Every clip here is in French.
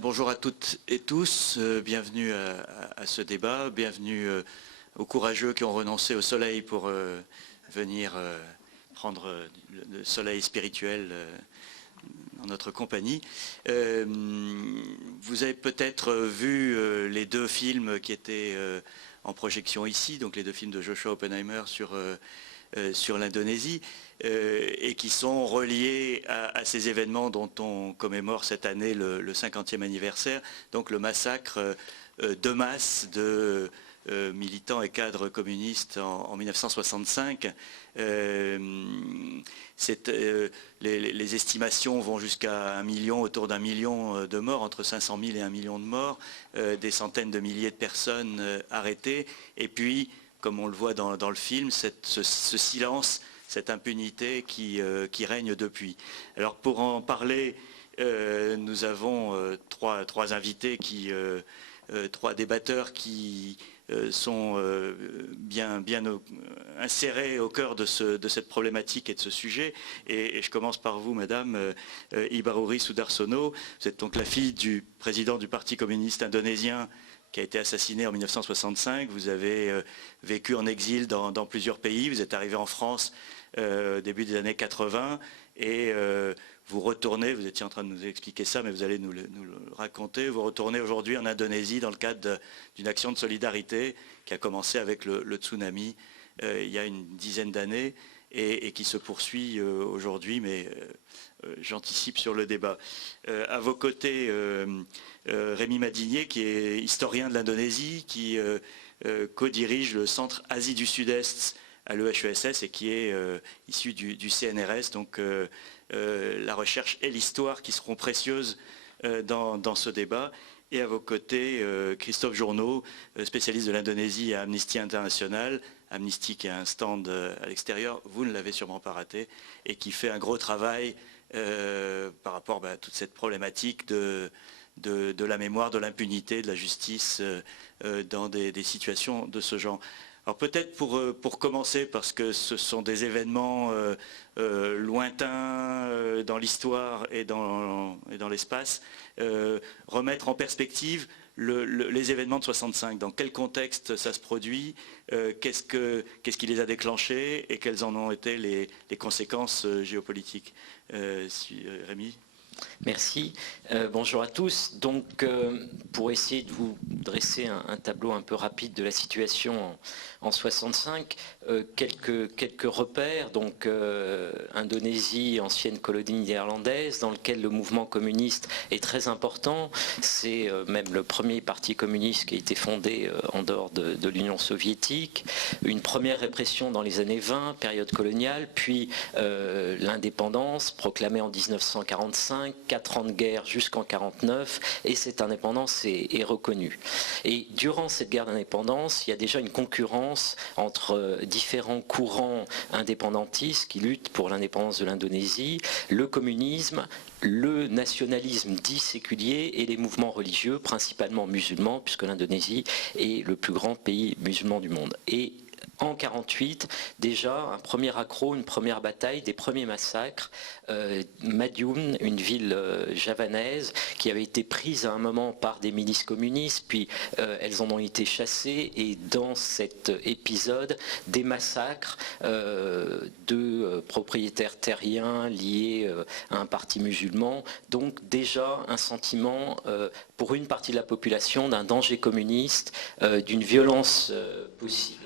Bonjour à toutes et tous, bienvenue à ce débat, bienvenue aux courageux qui ont renoncé au soleil pour venir prendre le soleil spirituel en notre compagnie. Vous avez peut-être vu les deux films qui étaient en projection ici, donc les deux films de Joshua Oppenheimer sur l'Indonésie, et qui sont reliés à ces événements dont on commémore cette année le 50e anniversaire, donc le massacre de masse de militants et cadres communistes en 1965. Les estimations vont jusqu'à 1 million, autour d'1 million de morts, entre 500 000 et 1 million de morts, des centaines de milliers de personnes arrêtées, et puis, comme on le voit dans le film, ce silence, cette impunité qui règne depuis. Alors pour en parler, nous avons trois invités, trois débatteurs qui sont bien insérés au cœur de cette problématique et de ce sujet. Et je commence par vous, Madame Ibaruri Sudarsono. Vous êtes donc la fille du président du Parti communiste indonésien qui a été assassiné en 1965. Vous avez vécu en exil dans plusieurs pays. Vous êtes arrivé en France au début des années 80 et vous retournez, vous étiez en train de nous expliquer ça, mais vous allez nous le raconter, vous retournez aujourd'hui en Indonésie dans le cadre d'une action de solidarité qui a commencé avec le tsunami il y a une dizaine d'années et qui se poursuit aujourd'hui, mais j'anticipe sur le débat. À vos côtés, Rémi Madinier, qui est historien de l'Indonésie, qui co-dirige le Centre Asie du Sud-Est à l'EHESS et qui est issu du CNRS. Donc la recherche et l'histoire qui seront précieuses dans ce débat. Et à vos côtés, Christophe Journeau, spécialiste de l'Indonésie à Amnesty International, Amnesty qui a un stand à l'extérieur, vous ne l'avez sûrement pas raté, et qui fait un gros travail par rapport à toute cette problématique de la mémoire, de l'impunité, de la justice dans des situations de ce genre. Alors peut-être pour commencer, parce que ce sont des événements lointains dans l'histoire et dans l'espace, remettre en perspective les événements de 65. Dans quel contexte ça se produit, qu'est-ce qui les a déclenchés et quelles en ont été les conséquences géopolitiques. Rémi ? Merci. Bonjour à tous. Donc, pour essayer de vous dresser un tableau un peu rapide de la situation en 65, quelques repères. Donc, Indonésie, ancienne colonie néerlandaise, dans lequel le mouvement communiste est très important. C'est même le premier parti communiste qui a été fondé en dehors de l'Union soviétique. Une première répression dans les années 20, période coloniale, puis l'indépendance proclamée en 1945. 4 ans de guerre jusqu'en 1949 et cette indépendance est reconnue. Et durant cette guerre d'indépendance, il y a déjà une concurrence entre différents courants indépendantistes qui luttent pour l'indépendance de l'Indonésie, le communisme, le nationalisme dit séculier et les mouvements religieux, principalement musulmans, puisque l'Indonésie est le plus grand pays musulman du monde. Et en 1948, déjà, un premier accroc, une première bataille, des premiers massacres. Madiun, une ville javanaise, qui avait été prise à un moment par des milices communistes, puis elles en ont été chassées, et dans cet épisode, des massacres de propriétaires terriens liés à un parti musulman. Donc déjà, un sentiment, pour une partie de la population, d'un danger communiste, d'une violence possible.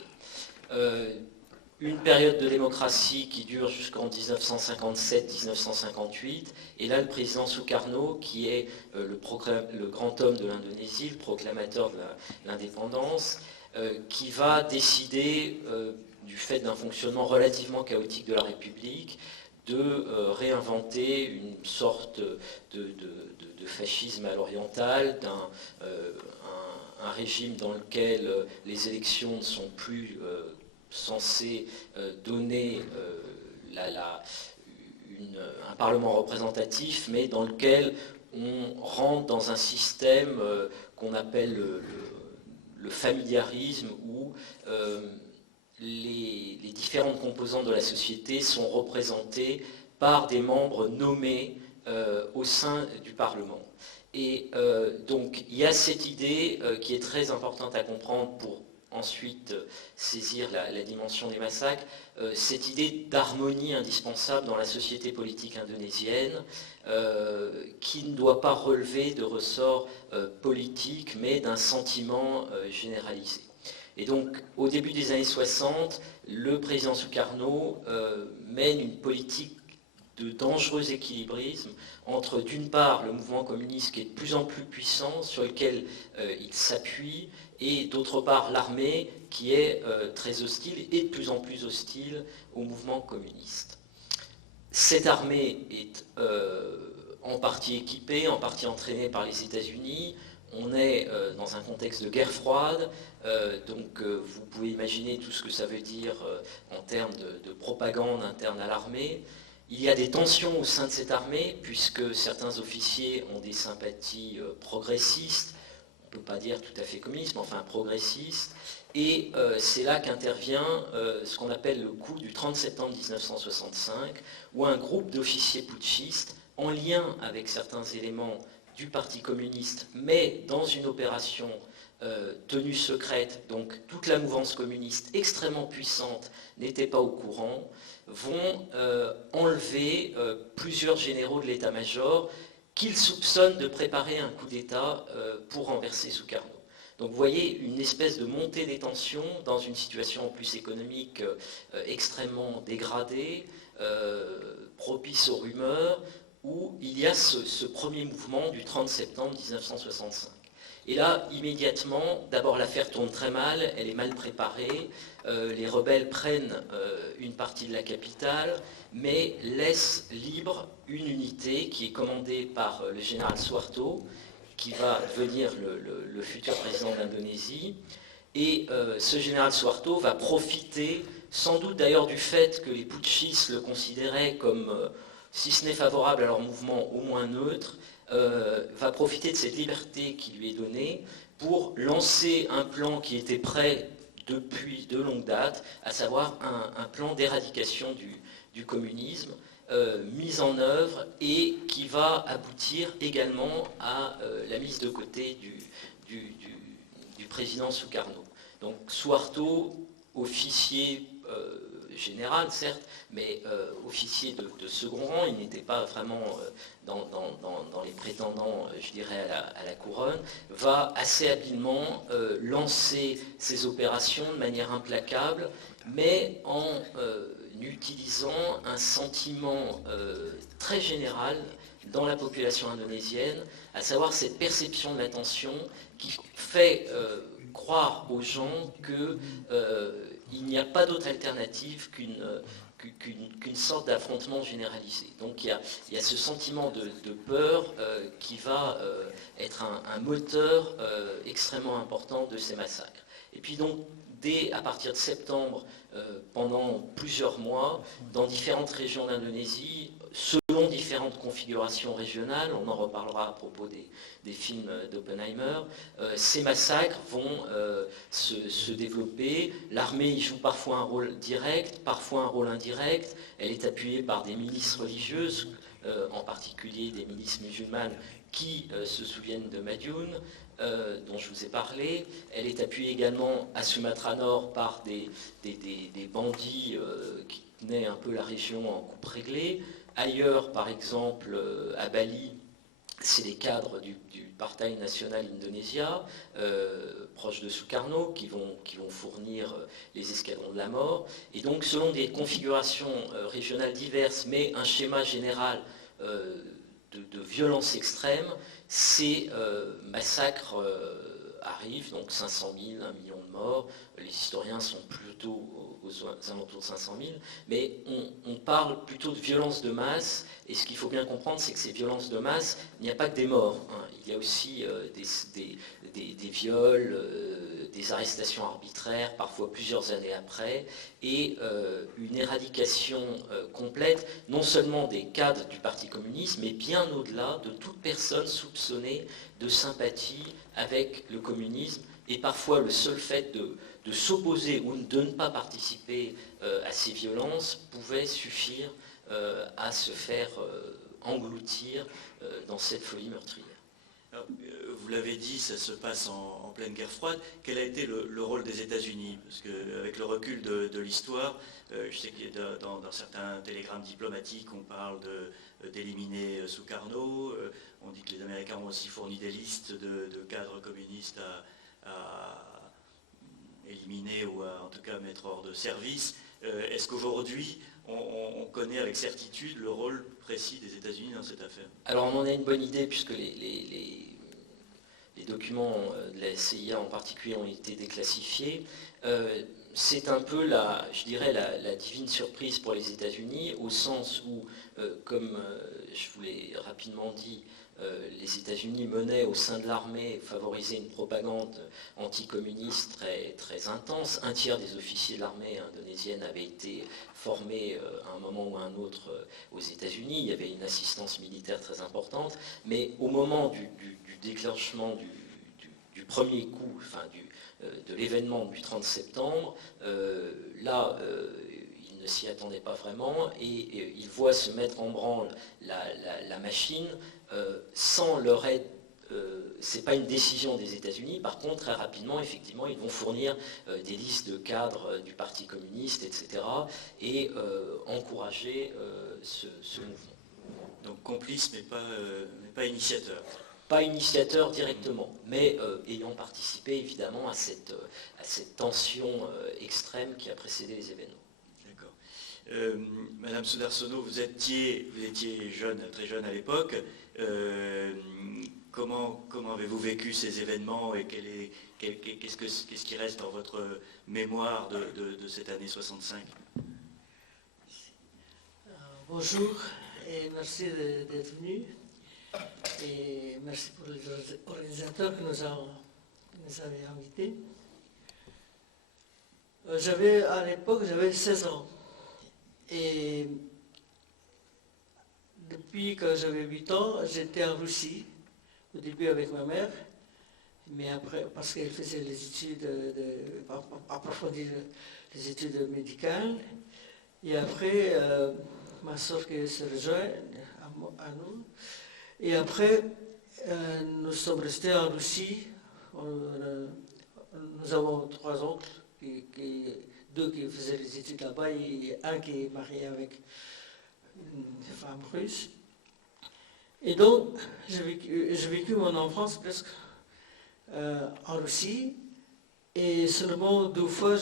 Une période de démocratie qui dure jusqu'en 1957-1958, et là le président Sukarno, qui est le grand homme de l'Indonésie, le proclamateur de l'indépendance, qui va décider, du fait d'un fonctionnement relativement chaotique de la République, de réinventer une sorte de fascisme à l'oriental, un régime dans lequel les élections ne sont plus censées donner un parlement représentatif, mais dans lequel on rentre dans un système qu'on appelle le familiarisme, où les différentes composantes de la société sont représentées par des membres nommés au sein du Parlement. Et donc il y a cette idée qui est très importante à comprendre pour ensuite saisir la dimension des massacres, cette idée d'harmonie indispensable dans la société politique indonésienne, qui ne doit pas relever de ressorts politiques, mais d'un sentiment généralisé. Et donc, au début des années 60, le président Sukarno mène une politique de dangereux équilibrisme entre, d'une part, le mouvement communiste qui est de plus en plus puissant, sur lequel il s'appuie, et d'autre part, l'armée qui est très hostile et de plus en plus hostile au mouvement communiste. Cette armée est en partie équipée, en partie entraînée par les États-Unis. On est dans un contexte de guerre froide, donc vous pouvez imaginer tout ce que ça veut dire en termes de propagande interne à l'armée. Il y a des tensions au sein de cette armée, puisque certains officiers ont des sympathies progressistes, on ne peut pas dire tout à fait communistes, mais enfin progressistes, et c'est là qu'intervient ce qu'on appelle le coup du 30 septembre 1965, où un groupe d'officiers putschistes, en lien avec certains éléments du Parti communiste, mais dans une opération tenue secrète, donc toute la mouvance communiste extrêmement puissante n'était pas au courant, vont enlever plusieurs généraux de l'état-major qu'ils soupçonnent de préparer un coup d'État pour renverser Sukarno. Donc vous voyez une espèce de montée des tensions dans une situation en plus économique extrêmement dégradée, propice aux rumeurs, où il y a ce premier mouvement du 30 septembre 1965. Et là, immédiatement, d'abord l'affaire tourne très mal, elle est mal préparée, les rebelles prennent une partie de la capitale, mais laissent libre une unité qui est commandée par le général Suharto, qui va devenir le futur président d'Indonésie. Et ce général Suharto va profiter, sans doute d'ailleurs du fait que les putschistes le considéraient comme, si ce n'est favorable à leur mouvement, au moins neutre, va profiter de cette liberté qui lui est donnée pour lancer un plan qui était prêt depuis de longue date, à savoir un plan d'éradication du communisme mis en œuvre et qui va aboutir également à la mise de côté du président Sukarno. Donc Suharto, officier général certes, mais officier de second rang, il n'était pas vraiment dans les prétendants, je dirais, à la couronne, va assez habilement lancer ses opérations de manière implacable, mais en utilisant un sentiment très général dans la population indonésienne, à savoir cette perception de la tension qui fait croire aux gens qu'il n'y a pas d'autre alternative qu'une sorte d'affrontement généralisé. Donc il y a ce sentiment de peur qui va être un moteur extrêmement important de ces massacres. Et puis donc, à partir de septembre, pendant plusieurs mois, dans différentes régions d'Indonésie, selon différentes configurations régionales, on en reparlera à propos des films d'Oppenheimer, ces massacres vont se développer. L'armée y joue parfois un rôle direct, parfois un rôle indirect. Elle est appuyée par des milices religieuses, en particulier des milices musulmanes qui se souviennent de Madiun, dont je vous ai parlé. Elle est appuyée également à Sumatra Nord par des bandits qui tenaient un peu la région en coupe réglée. Ailleurs, par exemple, à Bali, c'est les cadres du Partai Nasional Indonesia, proches de Sukarno, qui vont fournir les escadrons de la mort. Et donc, selon des configurations régionales diverses, mais un schéma général de violence extrême, ces massacres arrivent, donc 500 000, 1 million de morts. Les historiens sont plutôt aux alentours de 500 000, mais on parle plutôt de violences de masse, et ce qu'il faut bien comprendre, c'est que ces violences de masse, il n'y a pas que des morts, hein. Il y a aussi des viols, des arrestations arbitraires, parfois plusieurs années après, et une éradication complète, non seulement des cadres du Parti communiste, mais bien au-delà de toute personne soupçonnée de sympathie avec le communisme, et parfois le seul fait de s'opposer ou de ne pas participer à ces violences pouvait suffire à se faire engloutir dans cette folie meurtrière. Alors, vous l'avez dit, ça se passe en pleine guerre froide. Quel a été le rôle des États-Unis? Parce qu'avec le recul de l'histoire, je sais que dans certains télégrammes diplomatiques, on parle d'éliminer Sukarno. On dit que les Américains ont aussi fourni des listes de cadres communistes à éliminer ou en tout cas mettre hors de service. Est-ce qu'aujourd'hui, on connaît avec certitude le rôle précis des États-Unis dans cette affaire? Alors on en a une bonne idée puisque les documents de la CIA en particulier ont été déclassifiés. C'est un peu je dirais, la divine surprise pour les États-Unis, au sens où, comme je vous l'ai rapidement dit, les États-Unis menaient au sein de l'armée, favorisaient une propagande anticommuniste très, très intense. Un tiers des officiers de l'armée indonésienne avaient été formés à un moment ou à un autre aux États-Unis. Il y avait une assistance militaire très importante. Mais au moment du déclenchement du premier coup, enfin de l'événement du 30 septembre, là, il ne s'y attendait pas vraiment et il voit se mettre en branle la machine sans leur aide. C'est pas une décision des États-Unis. Par contre, très rapidement, effectivement, ils vont fournir des listes de cadres du Parti communiste, etc., et encourager ce mouvement. Donc complice, mais pas initiateur. Pas initiateur directement, mais ayant participé évidemment à cette tension extrême qui a précédé les événements. D'accord. Madame Sudarsono, vous étiez jeune, très jeune à l'époque. Comment avez-vous vécu ces événements et qu'est-ce qui reste dans votre mémoire de cette année 65? Bonjour et merci d'être venu. Et merci pour les organisateurs qui nous avaient invités. À l'époque, j'avais 16 ans. Et depuis que j'avais 8 ans, j'étais en Russie, au début avec ma mère, mais après, parce qu'elle faisait les études, approfondir les études médicales. Et après, ma soeur qui se rejoint à nous. Et après, nous sommes restés en Russie. Nous avons 3 oncles, 2 qui faisaient les études là-bas et un qui est marié avec une femme russe. Et donc, j'ai vécu mon enfance presque en Russie. Et seulement 2 fois,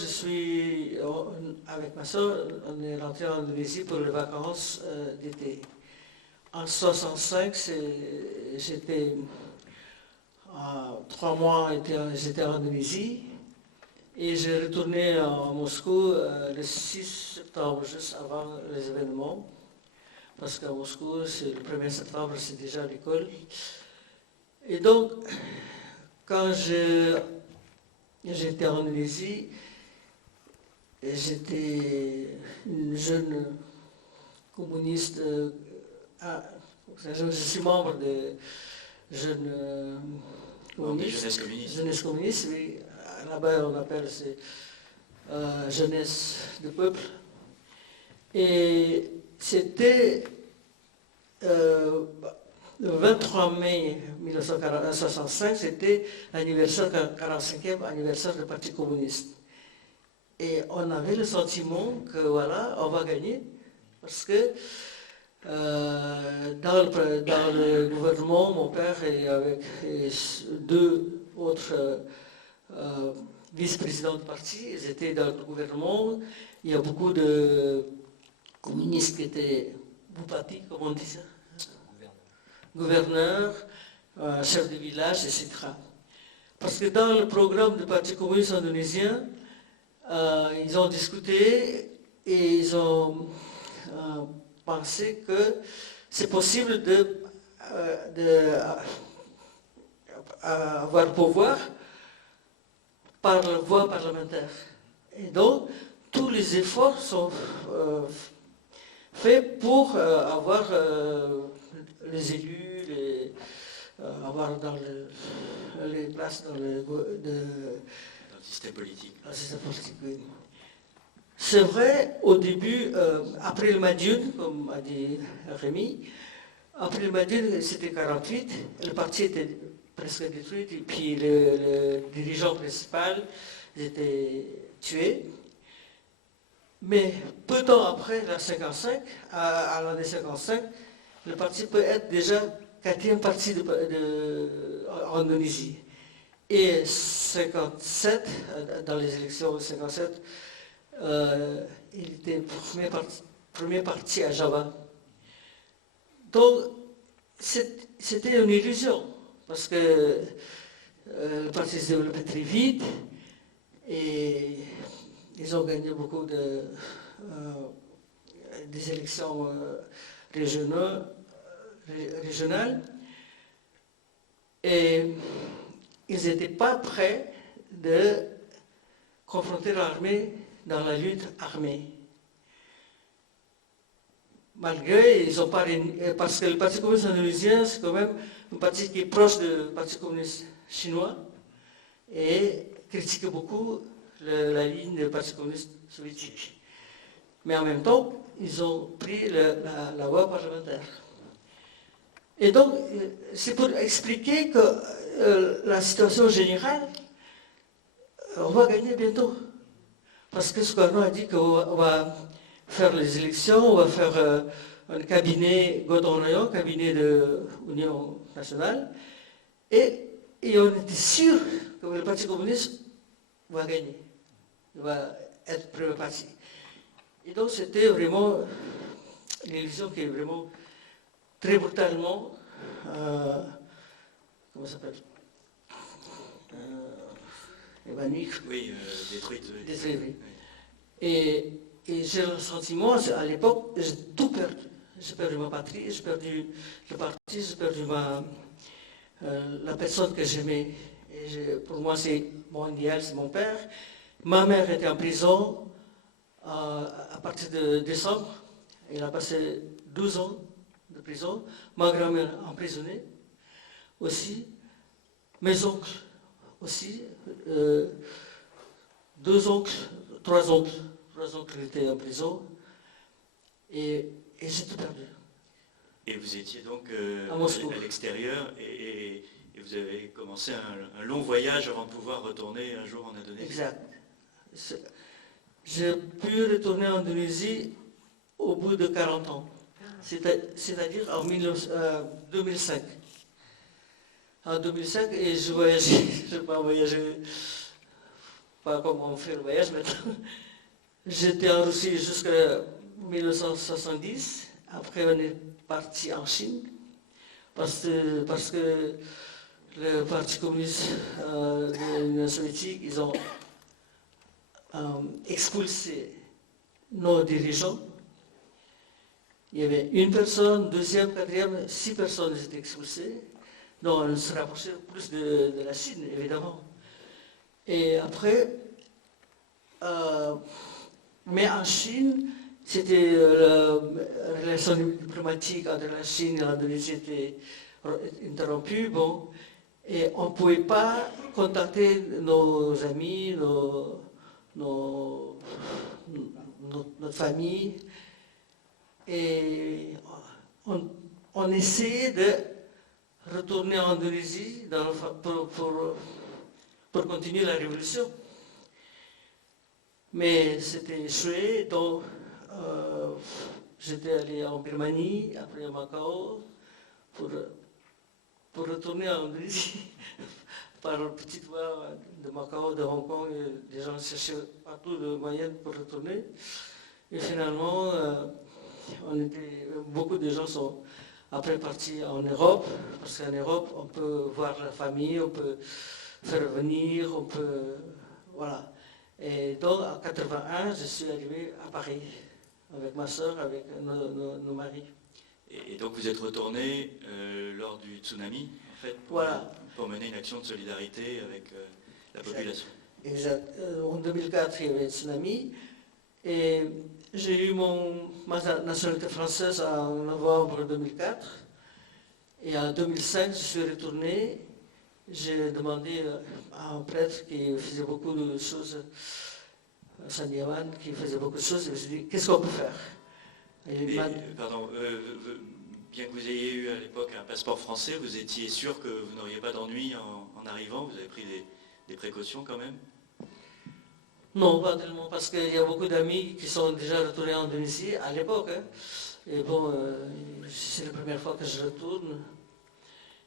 avec ma soeur, on est rentré en Indonésie pour les vacances d'été. En 65, j'étais 3 mois, j'étais en Indonésie et j'ai retourné à Moscou le 6 septembre, juste avant les événements, parce qu'à Moscou, le 1er septembre, c'est déjà l'école. Et donc, quand j'étais en Indonésie, j'étais une jeune communiste. Je suis membre de Jeunesse communiste, oui. Là-bas on appelle c'est Jeunesse du peuple. Et c'était le 23 mai 1965, c'était l'anniversaire, 45e anniversaire du Parti communiste. Et on avait le sentiment que voilà, on va gagner, parce que dans le gouvernement, mon père et avec 2 autres vice-présidents du parti, ils étaient dans le gouvernement. Il y a beaucoup de communistes qui étaient boupati, comme on dit ça, gouverneurs, chefs de village, etc. Parce que dans le programme du Parti communiste indonésien, ils ont discuté et ils ont penser que c'est possible avoir pouvoir par la voie parlementaire. Et donc, tous les efforts sont faits pour avoir les élus, avoir dans les places dans le système politique. Dans le système politique, oui. C'est vrai, au début, après le Madjun, comme a dit Rémi, Après il m'a dit que c'était 48, le parti était presque détruit, et puis le dirigeant principal était tué. Mais peu de temps après, la 55, à l'année 55, le parti peut être déjà quatrième parti en Indonésie. Et 57, dans les élections de 57, il était premier parti à Java. Donc, c'était une illusion, parce que le parti se développait très vite et ils ont gagné beaucoup des élections régionales. Et ils n'étaient pas prêts de confronter l'armée dans la lutte armée. Malgré, ils n'ont pas parce que le Parti communiste indonésien, c'est quand même un parti qui est proche du Parti communiste chinois et critique beaucoup la ligne du Parti communiste soviétique. Mais en même temps, ils ont pris la voie parlementaire. Et donc, c'est pour expliquer que la situation générale, on va gagner bientôt. Parce que Sukarno a dit qu'on va faire les élections, on va faire un cabinet gotong royong, cabinet de l'Union nationale, et on était sûr que le Parti communiste va gagner, il va être premier parti. Et donc c'était vraiment une illusion qui est vraiment très brutalement, comment ça s'appelle, évanouie. Oui, détruite. Détruite, oui. Et j'ai le sentiment, à l'époque, j'ai tout perdu. J'ai perdu ma patrie, j'ai perdu le parti, j'ai perdu la personne que j'aimais. Pour moi, c'est mon idéal, c'est mon père. Ma mère était en prison à partir de décembre. Elle a passé 12 ans de prison. Ma grand-mère emprisonnée aussi. Mes oncles aussi. 2 oncles, 3 oncles. 3 oncles étaient en prison. Et j'ai tout perdu. Et vous étiez donc à l'extérieur et vous avez commencé un long voyage avant de pouvoir retourner un jour en Indonésie. Exact. J'ai pu retourner en Indonésie au bout de 40 ans, c'est-à-dire en 2005. En 2005, et je voyageais, je n'ai pas voyagé, pas comme on fait le voyage maintenant. J'étais en Russie jusqu'à 1970, après on est parti en Chine, parce que le Parti communiste de l'Union soviétique, ils ont expulsé nos dirigeants. Il y avait une personne, deuxième, quatrième, 6 personnes étaient expulsées. Donc on se rapprochait plus de la Chine, évidemment. Et après, mais en Chine, c'était la relation diplomatique entre la Chine et l'Indonésie était interrompue. Bon, et on ne pouvait pas contacter nos amis, notre famille. Et on essayait de retourner en Indonésie pour continuer la révolution. Mais c'était échoué, donc j'étais allé en Birmanie, après à Macao, pour retourner en Indonésie. Par une petite voie de Macao, de Hong Kong, les gens cherchaient partout de moyens pour retourner. Et finalement, beaucoup de gens sont après partis en Europe, parce qu'en Europe, on peut voir la famille, on peut faire venir, on peut... Voilà. Et donc, en 1981, je suis arrivé à Paris, avec ma soeur, avec nos maris. Et donc, vous êtes retourné lors du tsunami, en fait, pour mener une action de solidarité avec la population. Exact. En 2004, il y avait le tsunami. Et j'ai eu ma nationalité française en novembre 2004. Et en 2005, je suis retourné. J'ai demandé à un prêtre qui faisait beaucoup de choses, qui faisait beaucoup de choses, et je lui ai dit, qu'est-ce qu'on peut faire? Pardon, bien que vous ayez eu à l'époque un passeport français, vous étiez sûr que vous n'auriez pas d'ennui en arrivant? Vous avez pris des précautions quand même? Non, pas tellement, parce qu'il y a beaucoup d'amis qui sont déjà retournés en Indonésie à l'époque. Hein. Et bon, c'est la première fois que je retourne.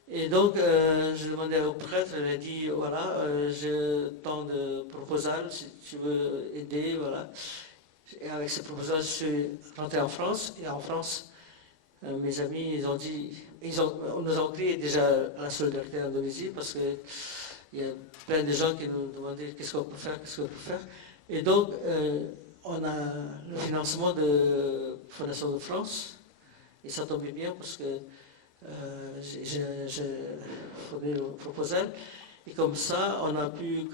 Et donc, je demandais au prêtre, il a dit, voilà, j'ai tant de proposals, si tu veux aider, voilà. Et avec ces proposals, je suis rentré en France. Et en France, mes amis, ils ont dit, nous avons crié déjà à la solidarité en Indonésie, parce qu'il y a plein de gens qui nous demandaient qu'est-ce qu'on peut faire. Et donc, on a le financement de Fondation de France. Et ça tombait bien parce que j'ai fourni le proposal. Et comme ça, on a pu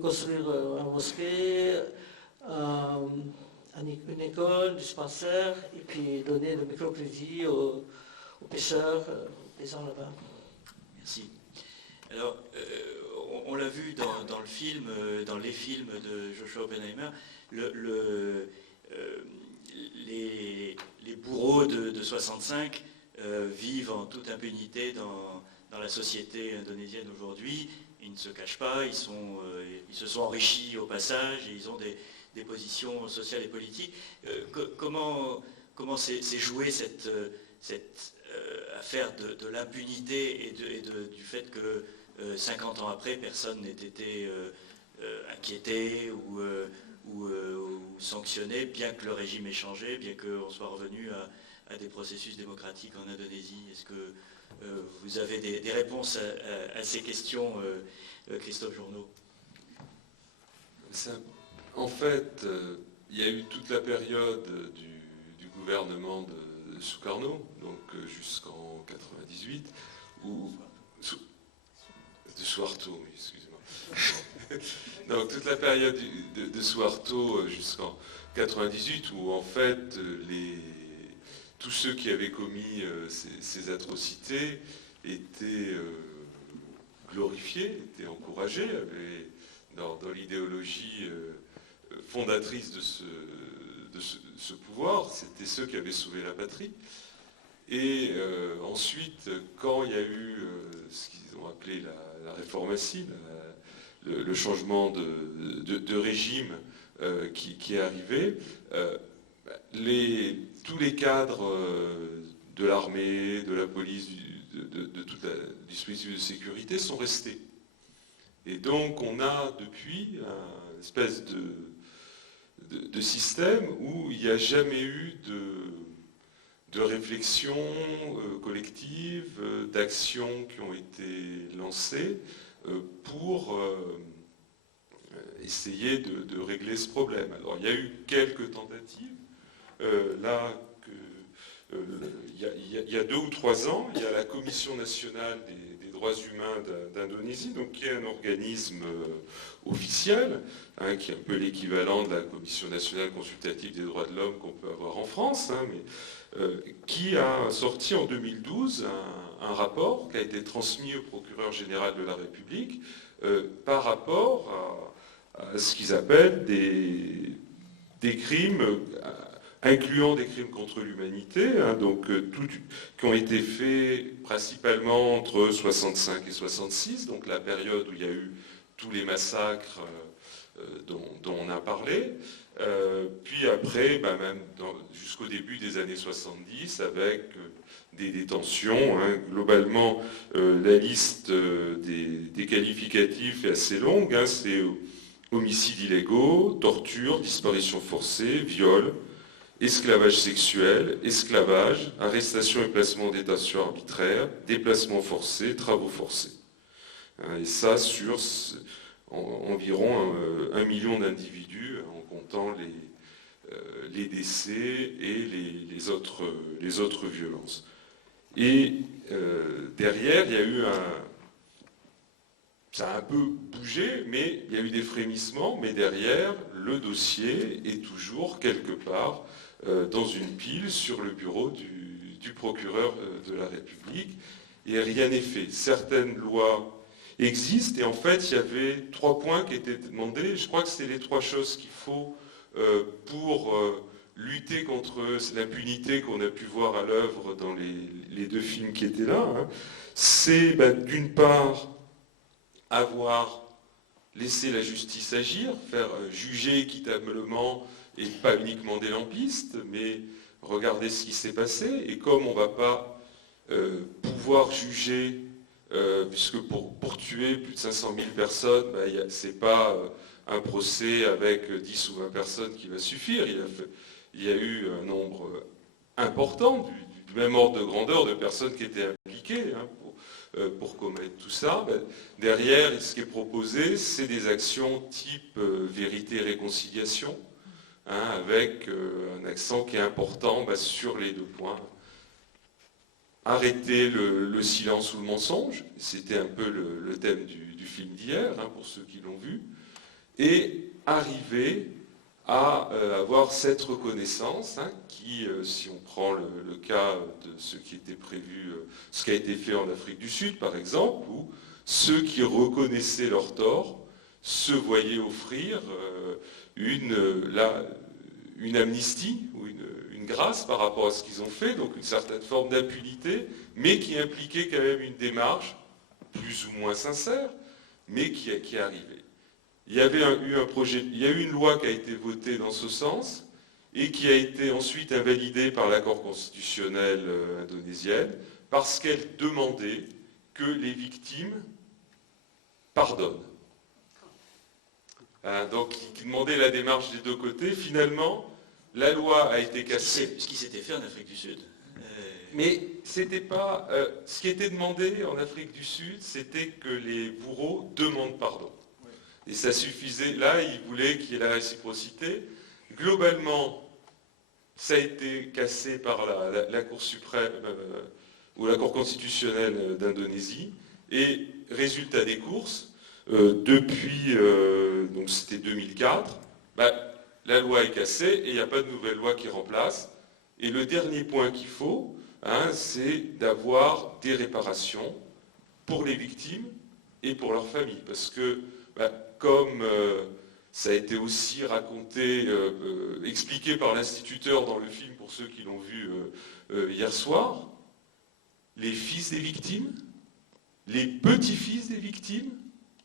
construire une mosquée, une école, dispensaire, et puis donner le microcrédit aux pêcheurs, les gens là-bas. Merci. Alors, on l'a vu dans le film, dans les films de Joshua Oppenheimer, les bourreaux de 65 vivent en toute impunité dans la société indonésienne aujourd'hui. Ils ne se cachent pas, ils se sont enrichis au passage et ils ont des positions sociales et politiques. Comment s'est jouée cette affaire de l'impunité et du fait que 50 ans après, personne n'ait été inquiété ou sanctionné, bien que le régime ait changé, bien qu'on soit revenu à des processus démocratiques en Indonésie? Est-ce que vous avez des réponses à ces questions, Christophe Journeau? En fait, il y a eu toute la période du gouvernement de Sukarno, donc jusqu'en 98, de Suharto, excusez-moi. Donc toute la période de Suharto jusqu'en 98, où en fait tous ceux qui avaient commis ces atrocités étaient glorifiés, étaient encouragés, dans l'idéologie fondatrice de ce pouvoir, c'était ceux qui avaient sauvé la patrie. Et ensuite, quand il y a eu ce qu'ils ont appelé la réformatie, le changement de régime qui est arrivé, tous les cadres de l'armée, de la police, de tout le dispositif de sécurité sont restés. Et donc on a depuis une espèce de système où il n'y a jamais eu de réflexion collective, d'actions qui ont été lancées pour essayer de régler ce problème. Alors il y a eu quelques tentatives. Il y a 2 ou 3 ans, il y a la Commission nationale des droits humains d'Indonésie, donc qui est un organisme officiel, qui est un peu l'équivalent de la Commission nationale consultative des droits de l'homme qu'on peut avoir en France, qui a sorti en 2012 un rapport qui a été transmis au procureur général de la République par rapport à ce qu'ils appellent des crimes, incluant des crimes contre l'humanité, qui ont été faits principalement entre 65 et 66, donc la période où il y a eu tous les massacres dont on a parlé, puis après, même jusqu'au début des années 70, avec des détentions. Globalement, la liste des qualificatifs est assez longue. C'est homicides illégaux, torture, disparition forcée, viol, esclavage sexuel, esclavage, arrestation et placement en détention arbitraire, déplacement forcé, travaux forcés. Et ça sur environ 1 million d'individus, en comptant les décès et les autres violences. Et derrière, il y a eu ça a un peu bougé, mais il y a eu des frémissements, mais derrière, le dossier est toujours quelque part dans une pile sur le bureau du procureur de la République, et rien n'est fait. Certaines lois existent, et en fait, il y avait 3 points qui étaient demandés. Je crois que c'est les 3 choses qu'il faut pour lutter contre l'impunité qu'on a pu voir à l'œuvre dans les deux films qui étaient là, hein, c'est d'une part avoir laissé la justice agir, faire juger équitablement et pas uniquement des lampistes, mais regarder ce qui s'est passé. Et comme on ne va pas pouvoir juger, puisque pour tuer plus de 500 000 personnes, ce n'est pas un procès avec 10 ou 20 personnes qui va suffire. Il y a eu un nombre important, du même ordre de grandeur, de personnes qui étaient impliquées hein, pour commettre tout ça. Derrière, ce qui est proposé, c'est des actions type vérité et réconciliation, hein, avec un accent qui est important sur les deux points. Arrêter le silence ou le mensonge, c'était un peu le thème du film d'hier, hein, pour ceux qui l'ont vu, et arriver à avoir cette reconnaissance hein, qui, si on prend le cas de ce qui était prévu, ce qui a été fait en Afrique du Sud par exemple, où ceux qui reconnaissaient leur tort se voyaient offrir une amnistie ou une grâce par rapport à ce qu'ils ont fait, donc une certaine forme d'impunité, mais qui impliquait quand même une démarche plus ou moins sincère, mais qui est arrivée. Il y avait il y a eu une loi qui a été votée dans ce sens et qui a été ensuite invalidée par l'accord constitutionnel indonésien parce qu'elle demandait que les victimes pardonnent. Donc, qui demandait la démarche des deux côtés. Finalement, la loi a été cassée. Ce qui s'était fait en Afrique du Sud. Mais c'était pas. Ce qui était demandé en Afrique du Sud, c'était que les bourreaux demandent pardon. Et ça suffisait. Là, ils voulaient qu'il y ait la réciprocité. Globalement, ça a été cassé par la Cour suprême ou la Cour constitutionnelle d'Indonésie. Et résultat des courses, depuis, donc c'était 2004, la loi est cassée et il n'y a pas de nouvelle loi qui remplace. Et le dernier point qu'il faut, hein, c'est d'avoir des réparations pour les victimes et pour leurs familles. Parce que, comme ça a été aussi raconté, expliqué par l'instituteur dans le film, pour ceux qui l'ont vu hier soir, les fils des victimes, les petits-fils des victimes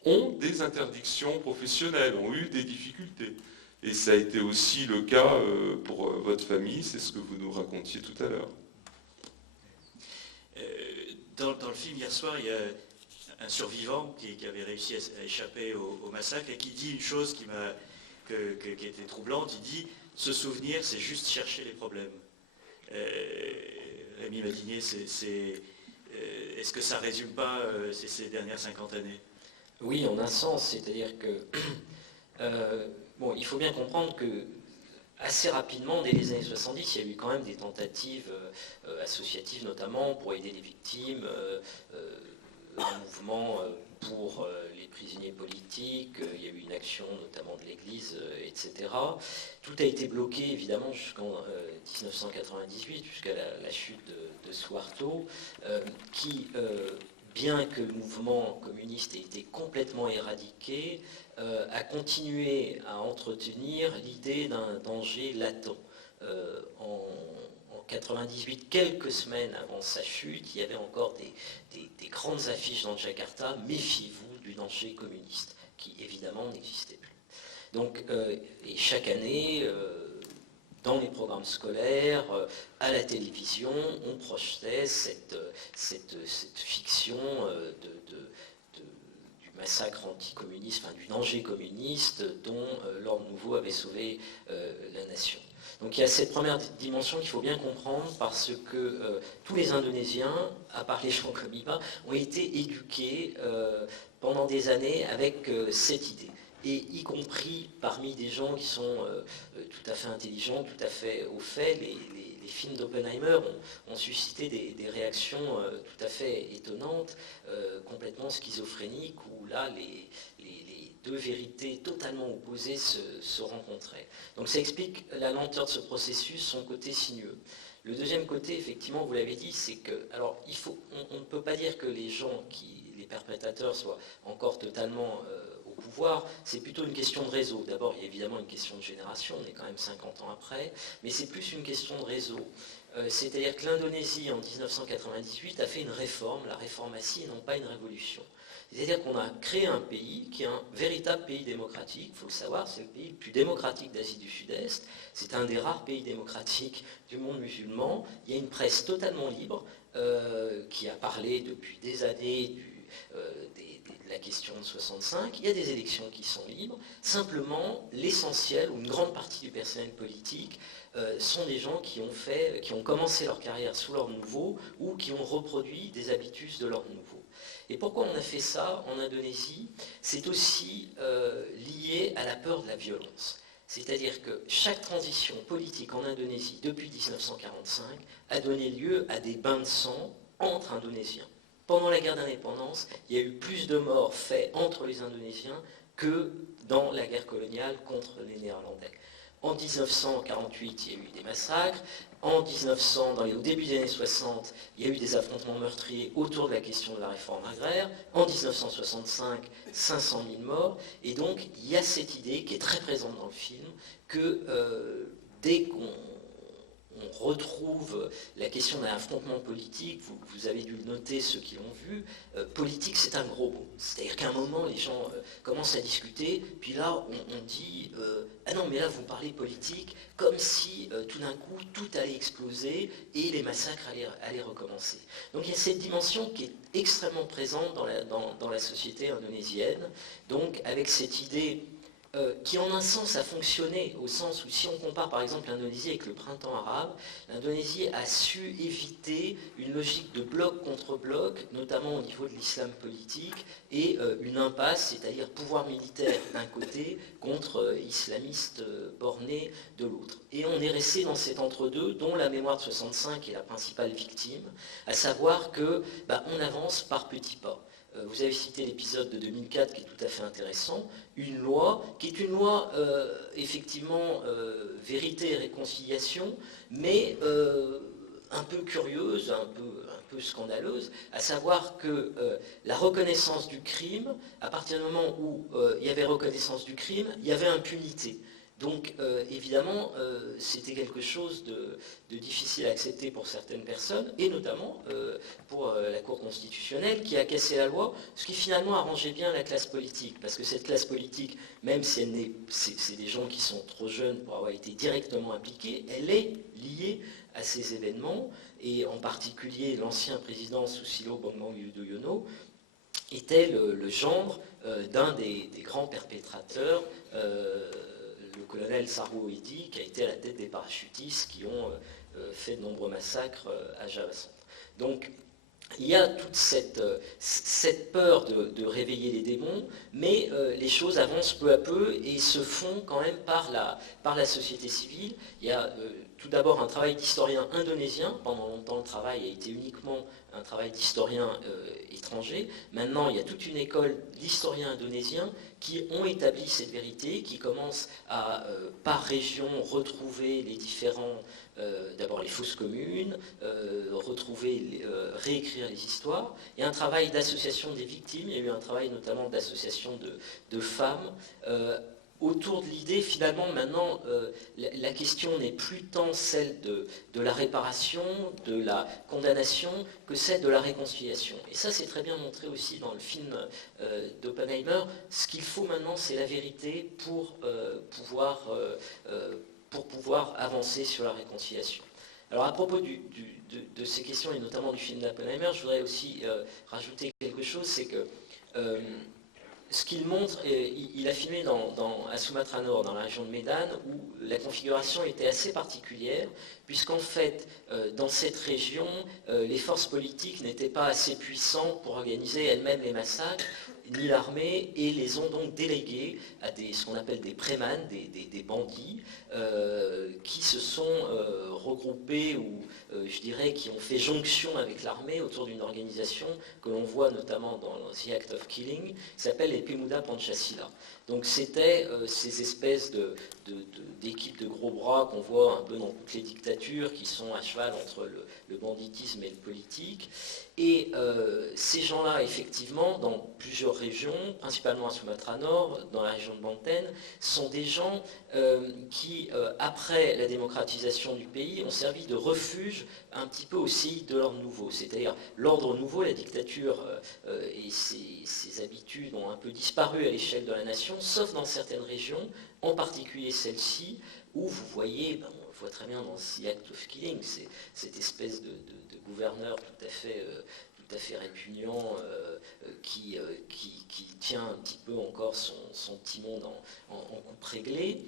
ont des interdictions professionnelles, ont eu des difficultés. Et ça a été aussi le cas pour votre famille, c'est ce que vous nous racontiez tout à l'heure. Dans le film, hier soir, il y a un survivant qui avait réussi à échapper au massacre et qui dit une chose qui était troublante. Il dit « se souvenir, c'est juste chercher les problèmes ». Rémi Madinier, est-ce que ça ne résume pas ces dernières 50 années? Oui, en un sens, c'est-à-dire que il faut bien comprendre que assez rapidement, dès les années 70, il y a eu quand même des tentatives associatives notamment pour aider les victimes, un mouvement pour les prisonniers politiques, il y a eu une action notamment de l'Église, etc. Tout a été bloqué évidemment jusqu'en 1998, jusqu'à la chute de Suharto, qui, bien que le mouvement communiste ait été complètement éradiqué, a continué à entretenir l'idée d'un danger latent. En 98, quelques semaines avant sa chute, il y avait encore des grandes affiches dans Jakarta, méfiez-vous du danger communiste, qui évidemment n'existait plus. Donc, et chaque année, dans les programmes scolaires, à la télévision, on projetait cette fiction du massacre anticommuniste, enfin du danger communiste dont l'ordre nouveau avait sauvé la nation. Donc il y a cette première dimension qu'il faut bien comprendre parce que tous les Indonésiens, à part les gens comme Iba, ont été éduqués pendant des années avec cette idée. Et y compris parmi des gens qui sont tout à fait intelligents, tout à fait au fait, les films d'Oppenheimer ont suscité des réactions tout à fait étonnantes, complètement schizophréniques, où là les deux vérités totalement opposées se rencontraient. Donc ça explique la lenteur de ce processus, son côté sinueux. Le deuxième côté, effectivement, vous l'avez dit, c'est que, alors on ne peut pas dire que les perpétrateurs soient encore totalement au pouvoir, c'est plutôt une question de réseau. D'abord, il y a évidemment une question de génération, on est quand même 50 ans après, mais c'est plus une question de réseau. C'est-à-dire que l'Indonésie, en 1998, a fait une réforme, la réformatie, et non pas une révolution. C'est-à-dire qu'on a créé un pays qui est un véritable pays démocratique, il faut le savoir, c'est le pays le plus démocratique d'Asie du Sud-Est, c'est un des rares pays démocratiques du monde musulman, il y a une presse totalement libre, qui a parlé depuis des années de la question de 65, il y a des élections qui sont libres, simplement l'essentiel, ou une grande partie du personnel politique, sont des gens qui ont commencé leur carrière sous l'ordre nouveau ou qui ont reproduit des habitus de l'ordre nouveau. Et pourquoi on a fait ça en Indonésie? C'est aussi lié à la peur de la violence. C'est-à-dire que chaque transition politique en Indonésie depuis 1945 a donné lieu à des bains de sang entre Indonésiens. Pendant la guerre d'indépendance, il y a eu plus de morts faits entre les Indonésiens que dans la guerre coloniale contre les Néerlandais. En 1948, il y a eu des massacres. Au début des années 60, il y a eu des affrontements meurtriers autour de la question de la réforme agraire. En 1965, 500 000 morts. Et donc, il y a cette idée qui est très présente dans le film que dès qu'on retrouve la question d'un affrontement politique, vous avez dû le noter, ceux qui l'ont vu, politique c'est un gros mot. C'est-à-dire qu'à un moment les gens commencent à discuter, puis là on dit ah non mais là vous parlez politique, comme si tout d'un coup tout allait exploser et les massacres allaient recommencer. Donc il y a cette dimension qui est extrêmement présente dans la société indonésienne, donc avec cette idée qui en un sens a fonctionné, au sens où si on compare par exemple l'Indonésie avec le printemps arabe, l'Indonésie a su éviter une logique de bloc contre bloc, notamment au niveau de l'islam politique, et une impasse, c'est-à-dire pouvoir militaire d'un côté contre islamistes bornés de l'autre. Et on est resté dans cet entre-deux, dont la mémoire de 65 est la principale victime, à savoir que on avance par petits pas. Vous avez cité l'épisode de 2004 qui est tout à fait intéressant, une loi qui est une loi effectivement vérité et réconciliation, mais un peu curieuse, un peu scandaleuse, à savoir que la reconnaissance du crime, à partir du moment où il y avait reconnaissance du crime, il y avait impunité. Donc évidemment, c'était quelque chose de difficile à accepter pour certaines personnes, et notamment pour la Cour constitutionnelle qui a cassé la loi, ce qui finalement arrangeait bien la classe politique, parce que cette classe politique, même si c'est des gens qui sont trop jeunes pour avoir été directement impliqués, elle est liée à ces événements, et en particulier l'ancien président Susilo Bambang Yudhoyono était le gendre d'un des grands perpétrateurs, le colonel Sarwo-Edi, qui a été à la tête des parachutistes qui ont fait de nombreux massacres à Java Centre. Donc il y a toute cette peur de réveiller les démons, mais les choses avancent peu à peu et se font quand même par la société civile. Il y a tout d'abord un travail d'historien indonésien. Pendant longtemps, le travail a été uniquement un travail d'historien étranger. Maintenant, il y a toute une école d'historiens indonésiens qui ont établi cette vérité, qui commencent à, par région, retrouver les différents, d'abord les fausses communes, réécrire les histoires. Il y a un travail d'association des victimes, il y a eu un travail notamment d'association de femmes, autour de l'idée, finalement, maintenant, la question n'est plus tant celle de la réparation, de la condamnation, que celle de la réconciliation. Et ça, c'est très bien montré aussi dans le film d'Oppenheimer. Ce qu'il faut maintenant, c'est la vérité pour pouvoir avancer sur la réconciliation. Alors, à propos de ces questions, et notamment du film d'Oppenheimer, je voudrais aussi rajouter quelque chose, c'est que ce qu'il montre, il a filmé à Sumatra Nord, dans la région de Medan, où la configuration était assez particulière, puisqu'en fait, dans cette région, les forces politiques n'étaient pas assez puissantes pour organiser elles-mêmes les massacres, ni l'armée, et les ont donc délégués à ce qu'on appelle des prémanes, des bandits, qui se sont regroupés, ou je dirais, qui ont fait jonction avec l'armée autour d'une organisation que l'on voit notamment dans The Act of Killing, qui s'appelle les Pemuda Pancasila. Donc c'était ces espèces d'équipes de gros bras qu'on voit un peu dans toutes les dictatures dictatures qui sont à cheval entre le banditisme et le politique. Et ces gens-là, effectivement, dans plusieurs régions, principalement à Sumatra Nord, dans la région de Banten, sont des gens qui, après la démocratisation du pays, ont servi de refuge un petit peu aussi de l'ordre nouveau. C'est-à-dire l'ordre nouveau, la dictature et ses habitudes ont un peu disparu à l'échelle de la nation, sauf dans certaines régions, en particulier celle-ci, où vous voyez, ben, on le voit très bien dans The Act of Killing, c'est cette espèce de gouverneur tout à fait répugnant qui tient un petit peu encore son petit monde en coupe réglée.